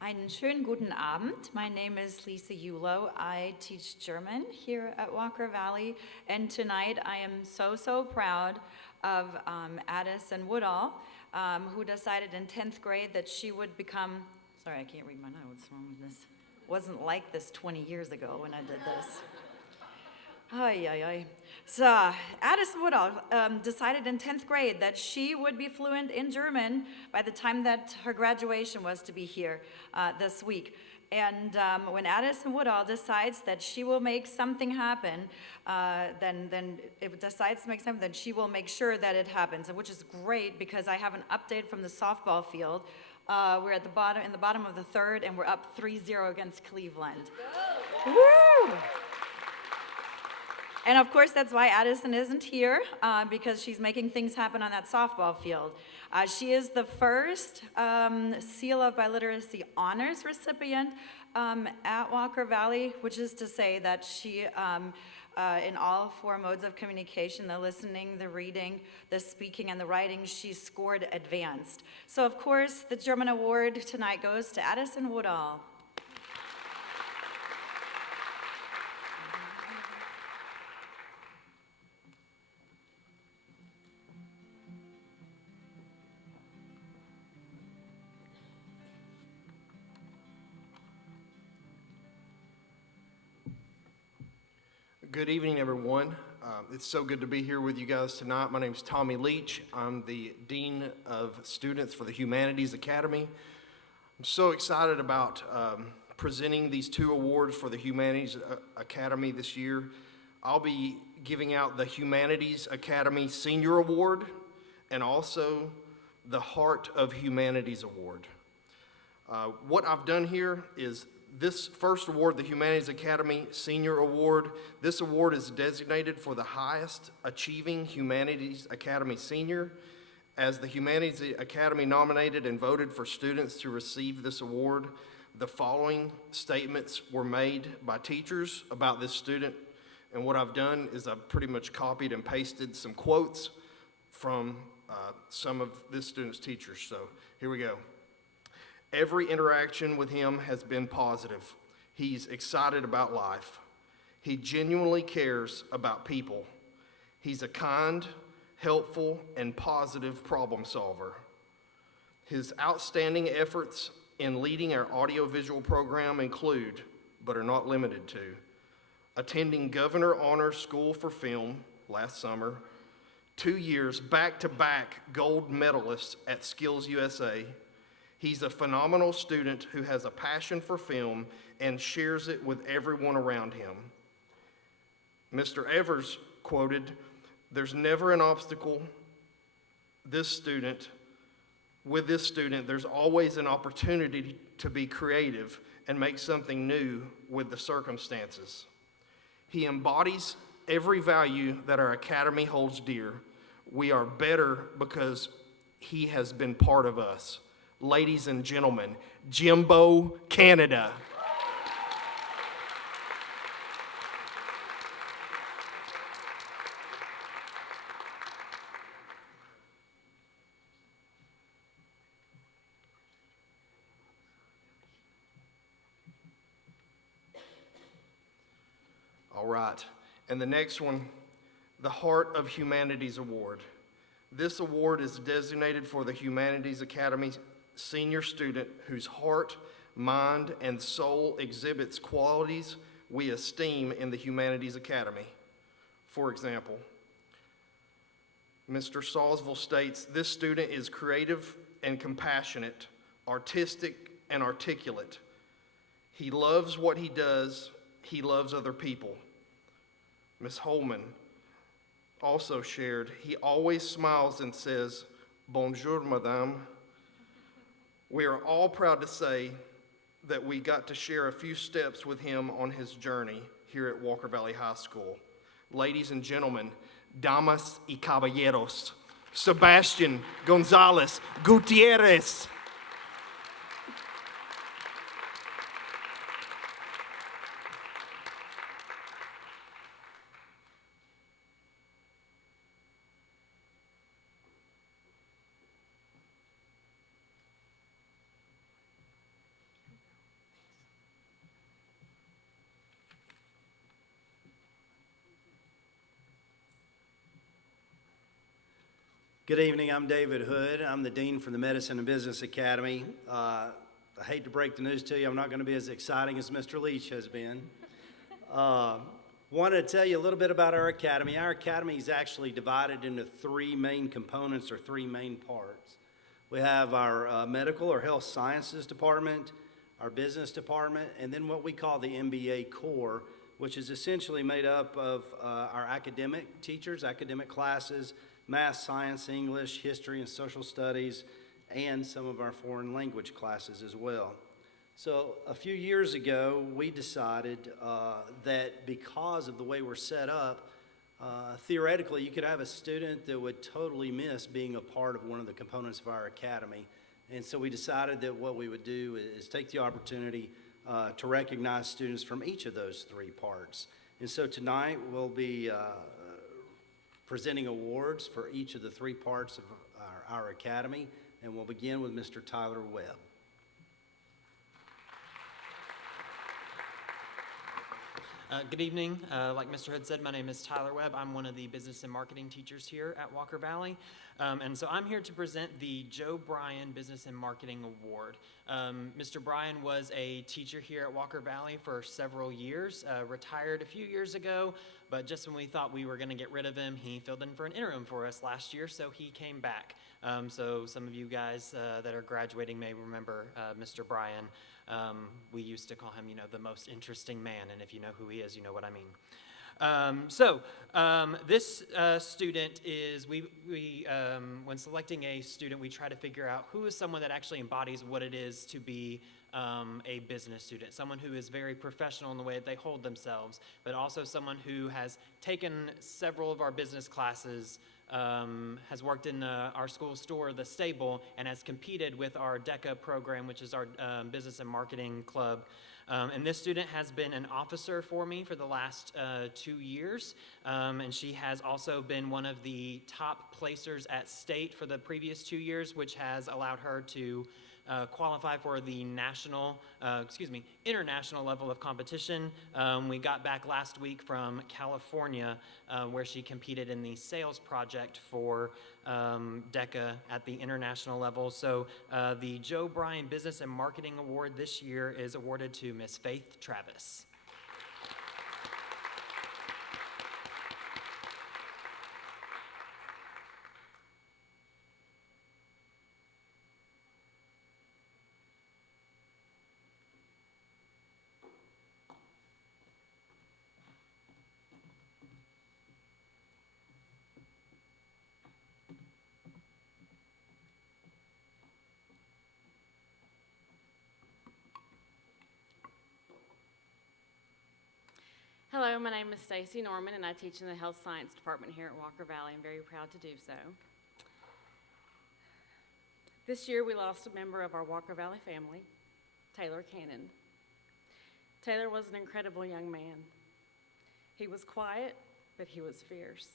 Einen schönen guten Abend. My name is Lisa Yulo. I teach German here at Walker Valley, and tonight I am so proud of Addison Woodall, who decided in 10th grade that she would become, sorry, I can't read my notes, what's wrong with this? Wasn't like this 20 years ago when I did this. So, Addison Woodall decided in 10th grade that she would be fluent in German by the time that her graduation was to be here this week. And when Addison Woodall decides that she will make something happen, then if it decides to make something, then she will make sure that it happens, which is great because I have an update from the softball field. We're at the bottom, in the bottom of the 3rd, and we're up 3-0 against Cleveland. Woo! And of course, that's why Addison isn't here, because she's making things happen on that softball field. She is the first Seal of Biliteracy Honors recipient at Walker Valley, which is to say that she, in all 4 modes of communication, the listening, the reading, the speaking, and the writing, she scored advanced. So of course, the German award tonight goes to Addison Woodall. Good evening, everyone. It's so good to be here with you guys tonight. My name is Tommy Leach. I'm the Dean of Students for the Humanities Academy. I'm so excited about presenting these 2 awards for the Humanities Academy this year. I'll be giving out the Humanities Academy Senior Award and also the Heart of Humanities Award. What I've done here is This first award, the Humanities Academy Senior Award, this award is designated for the highest achieving Humanities Academy Senior. As the Humanities Academy nominated and voted for students to receive this award, the following statements were made by teachers about this student. And what I've done is I've pretty much copied and pasted some quotes from some of this student's teachers. So here we go. Every interaction with him has been positive. He's excited about life. He genuinely cares about people. He's a kind, helpful, and positive problem solver. His outstanding efforts in leading our audiovisual program include, but are not limited to, attending Governor Honors School for Film last summer, 2 years back-to-back gold medalists at Skills USA. He's a phenomenal student who has a passion for film and shares it with everyone around him. Mr. Evers quoted, "There's never an obstacle with this student, there's always an opportunity to be creative and make something new with the circumstances." He embodies every value that our academy holds dear. We are better because he has been part of us. Ladies and gentlemen, Jimbo Canada. All right, and the next one, the Heart of Humanities Award. This award is designated for the Humanities Academy senior student whose heart, mind, and soul exhibits qualities we esteem in the Humanities Academy. For example, Mr. Salzville states, "This student is creative and compassionate, artistic and articulate. He loves what he does. He loves other people." Ms. Holman also shared, "He always smiles and says, 'Bonjour, madame.'" We are all proud to say that we got to share a few steps with him on his journey here at Walker Valley High School. Ladies and gentlemen, damas y caballeros, Sebastian Gonzalez Gutierrez. Good evening, I'm David Hood. I'm the Dean for the Medicine and Business Academy. I hate to break the news to you, I'm not going to be as exciting as Mr. Leach has been. Wanted to tell you a little bit about our academy. Our academy is actually divided into three main components or three main parts. We have our medical or health sciences department, our business department, and then what we call the MBA core, which is essentially made up of our academic teachers, academic classes, math, science, English, history, and social studies, and some of our foreign language classes as well. So a few years ago, we decided that because of the way we're set up, theoretically, you could have a student that would totally miss being a part of one of the components of our academy. And so we decided that what we would do is take the opportunity to recognize students from each of those three parts. And so tonight, we'll be presenting awards for each of the three parts of our academy, and we'll begin with Mr. Tyler Webb. Good evening. Like Mr. Hood said, my name is Tyler Webb. I'm one of the business and marketing teachers here at Walker Valley. And so I'm here to present the Joe Bryan Business and Marketing Award. Mr. Bryan was a teacher here at Walker Valley for several years, retired a few years ago, but just when we thought we were going to get rid of him, he filled in for an interim for us last year, so he came back. So some of you guys that are graduating may remember Mr. Bryan. We used to call him, the most interesting man, and if you know who he is, you know what I mean. This student is, when selecting a student, we try to figure out who is someone that actually embodies what it is to be a business student, someone who is very professional in the way that they hold themselves, but also someone who has taken several of our business classes, has worked in our school store, The Stable, and has competed with our DECA program, which is our business and marketing club. And this student has been an officer for me for the last 2 years, and she has also been one of the top placers at state for the previous 2 years, which has allowed her to qualify for the international level of competition. We got back last week from California, where she competed in the sales project for DECA at the international level. So the Joe Bryan Business and Marketing Award this year is awarded to Miss Faith Travis. Hello, my name is Stacy Norman, and I teach in the Health Science Department here at Walker Valley. I'm very proud to do so. This year, we lost a member of our Walker Valley family, Taylor Cannon. Taylor was an incredible young man. He was quiet, but he was fierce.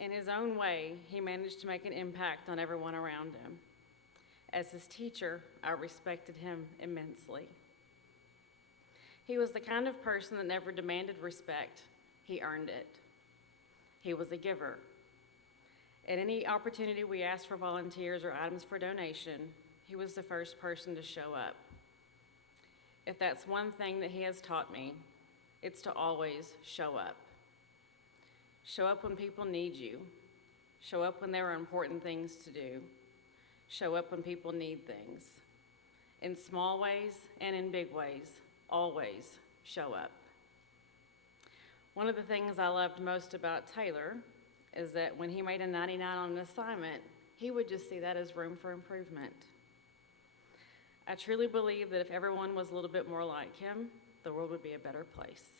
In his own way, he managed to make an impact on everyone around him. As his teacher, I respected him immensely. He was the kind of person that never demanded respect, he earned it. He was a giver. At any opportunity we asked for volunteers or items for donation, he was the first person to show up. If that's one thing that he has taught me, it's to always show up. Show up when people need you. Show up when there are important things to do. Show up when people need things. In small ways and in big ways, always show up. One of the things I loved most about Taylor is that when he made a 99 on an assignment, he would just see that as room for improvement. I truly believe that if everyone was a little bit more like him, the world would be a better place.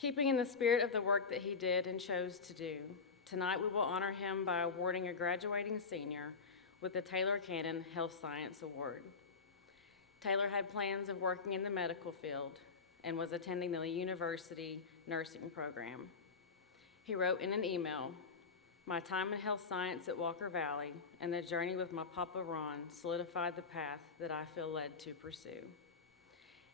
Keeping in the spirit of the work that he did and chose to do, tonight we will honor him by awarding a graduating senior with the Taylor Cannon Health Science Award. Taylor had plans of working in the medical field and was attending the university nursing program. He wrote in an email, "My time in health science at Walker Valley and the journey with my Papa Ron solidified the path that I feel led to pursue."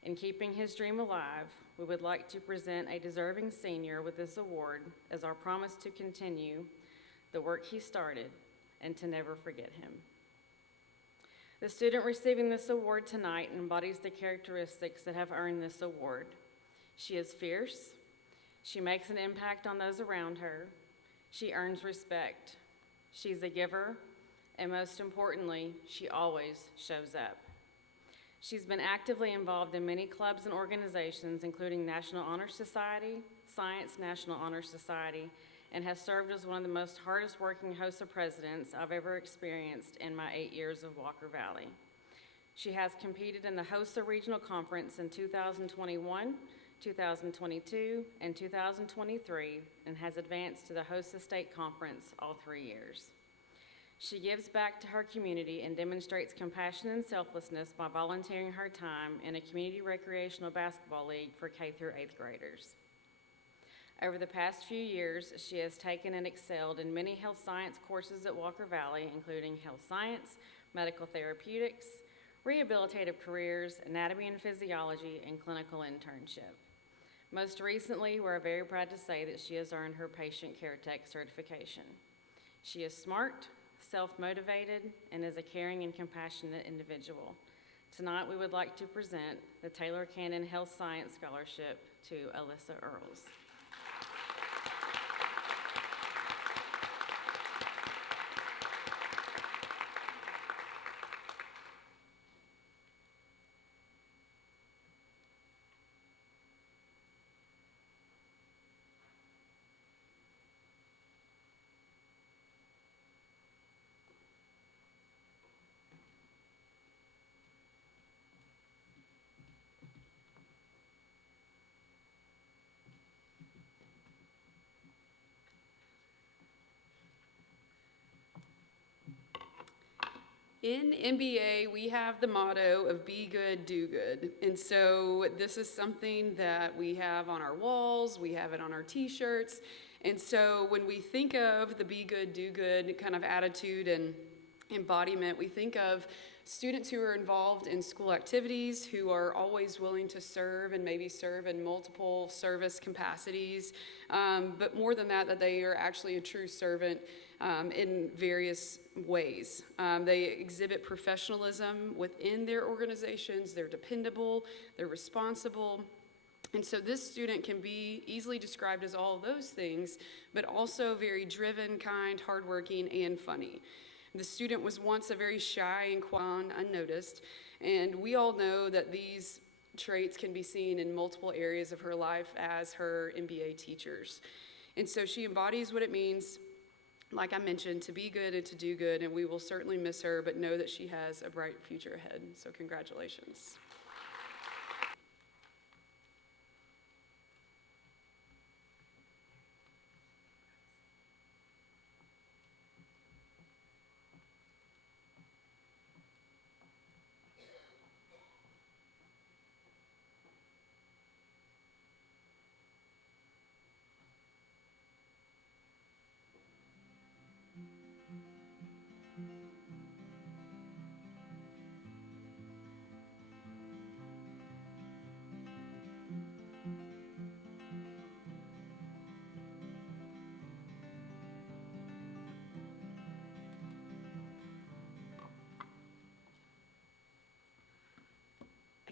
In keeping his dream alive, we would like to present a deserving senior with this award as our promise to continue the work he started and to never forget him. The student receiving this award tonight embodies the characteristics that have earned this award. She is fierce, she makes an impact on those around her, she earns respect, she's a giver, and most importantly, she always shows up. She's been actively involved in many clubs and organizations, including National Honor Society, Science National Honor Society, and has served as one of the most hardest working HOSA presidents I've ever experienced in my 8 years of Walker Valley. She has competed in the HOSA Regional Conference in 2021, 2022, and 2023, and has advanced to the HOSA State Conference all 3 years. She gives back to her community and demonstrates compassion and selflessness by volunteering her time in a community recreational basketball league for K through 8th graders. Over the past few years, she has taken and excelled in many health science courses at Walker Valley, including health science, medical therapeutics, rehabilitative careers, anatomy and physiology, and clinical internship. Most recently, we're very proud to say that she has earned her patient care tech certification. She is smart, self-motivated, and is a caring and compassionate individual. Tonight, we would like to present the Taylor Cannon Health Science Scholarship to Alyssa Earls. In MBA, we have the motto of be good, do good. And so this is something that we have on our walls, we have it on our t-shirts. And so when we think of the be good, do good kind of attitude and embodiment, we think of students who are involved in school activities, who are always willing to serve and maybe serve in multiple service capacities. But more than that, that they are actually a true servant in various ways. They exhibit professionalism within their organizations. They're dependable, they're responsible. And so this student can be easily described as all of those things, but also very driven, kind, hardworking, and funny. The student was once a very shy and quiet, unnoticed, and we all know that these traits can be seen in multiple areas of her life as her MBA teachers. And so she embodies what it means, like I mentioned, to be good and to do good, and we will certainly miss her, but know that she has a bright future ahead. So congratulations.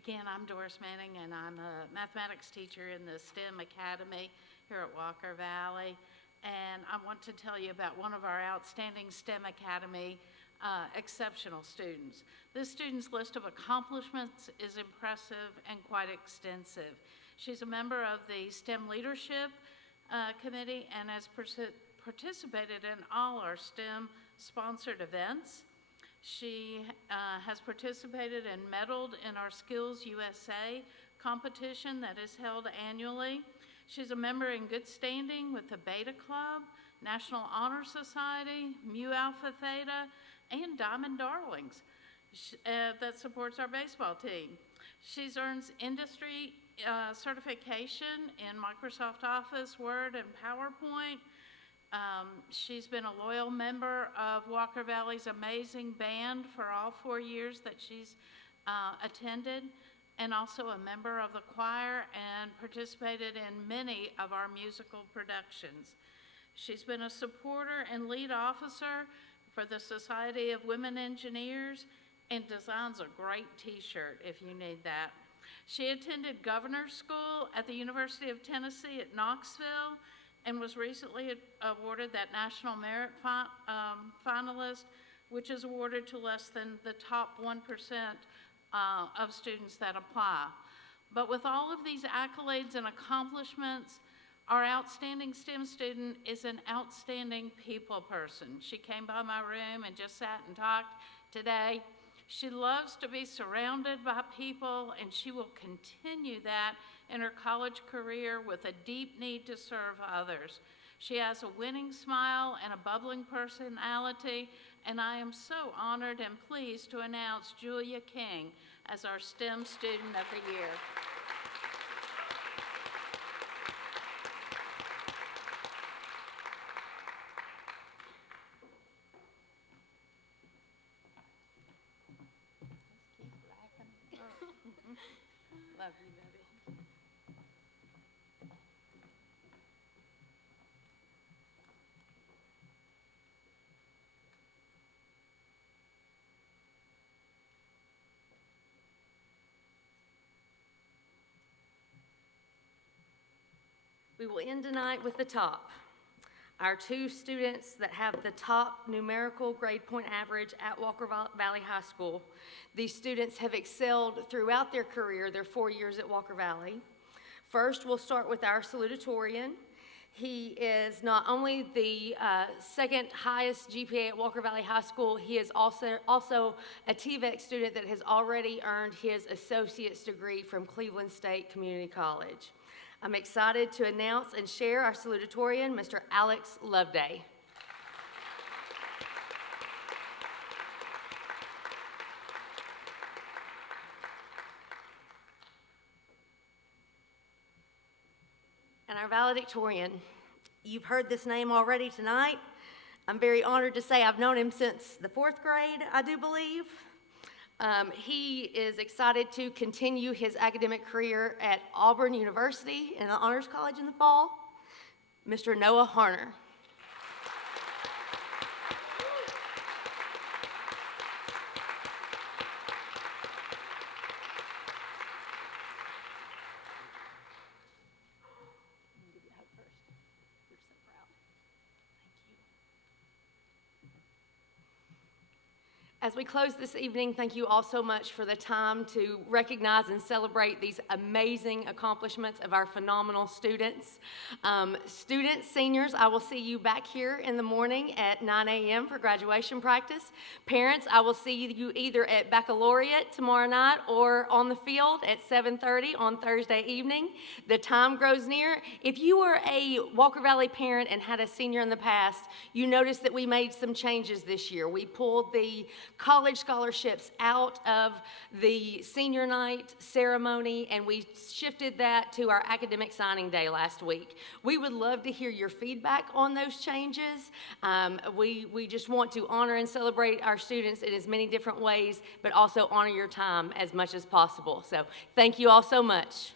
Again, I'm Doris Manning, and I'm a mathematics teacher in the STEM Academy here at Walker Valley. And I want to tell you about one of our outstanding STEM Academy exceptional students. This student's list of accomplishments is impressive and quite extensive. She's a member of the STEM Leadership Committee and has participated in all our STEM-sponsored events. She has participated and medaled in our Skills USA competition that is held annually. She's a member in good standing with the Beta Club, National Honor Society, Mu Alpha Theta, and Diamond Darlings that supports our baseball team. She's earned industry certification in Microsoft Office, Word, and PowerPoint. She's been a loyal member of Walker Valley's amazing band for all 4 years that she's attended, and also a member of the choir and participated in many of our musical productions. She's been a supporter and lead officer for the Society of Women Engineers and designs a great t-shirt if you need that. She attended governor's school at the University of Tennessee at Knoxville and was recently awarded that National Merit Finalist, which is awarded to less than the top 1% of students that apply. But with all of these accolades and accomplishments, our outstanding STEM student is an outstanding people person. She came by my room and just sat and talked today. She loves to be surrounded by people, and she will continue that in her college career with a deep need to serve others. She has a winning smile and a bubbling personality, and I am so honored and pleased to announce Julia King as our STEM Student of the Year. Love you, baby. We will end tonight with the top. Our two students that have the top numerical grade point average at Walker Valley High School. These students have excelled throughout their career, their 4 years at Walker Valley. First, we'll start with our salutatorian. He is not only the second highest GPA at Walker Valley High School, he is also a TVEC student that has already earned his associate's degree from Cleveland State Community College. I'm excited to announce and share our salutatorian, Mr. Alex Loveday. valedictorian. You've heard this name already tonight. I'm very honored to say I've known him since the 4th grade, I do believe. He is excited to continue his academic career at Auburn University in the Honors College in the fall. Mr. Noah Harner. As we close this evening, thank you all so much for the time to recognize and celebrate these amazing accomplishments of our phenomenal students. Students, seniors, I will see you back here in the morning at 9 a.m. for graduation practice. Parents, I will see you either at baccalaureate tomorrow night or on the field at 7:30 on Thursday evening. The time grows near. If you were a Walker Valley parent and had a senior in the past, you noticed that we made some changes this year. We pulled the college scholarships out of the senior night ceremony, and we shifted that to our academic signing day last week. We would love to hear your feedback on those changes. We just want to honor and celebrate our students in as many different ways, but also honor your time as much as possible. So thank you all so much.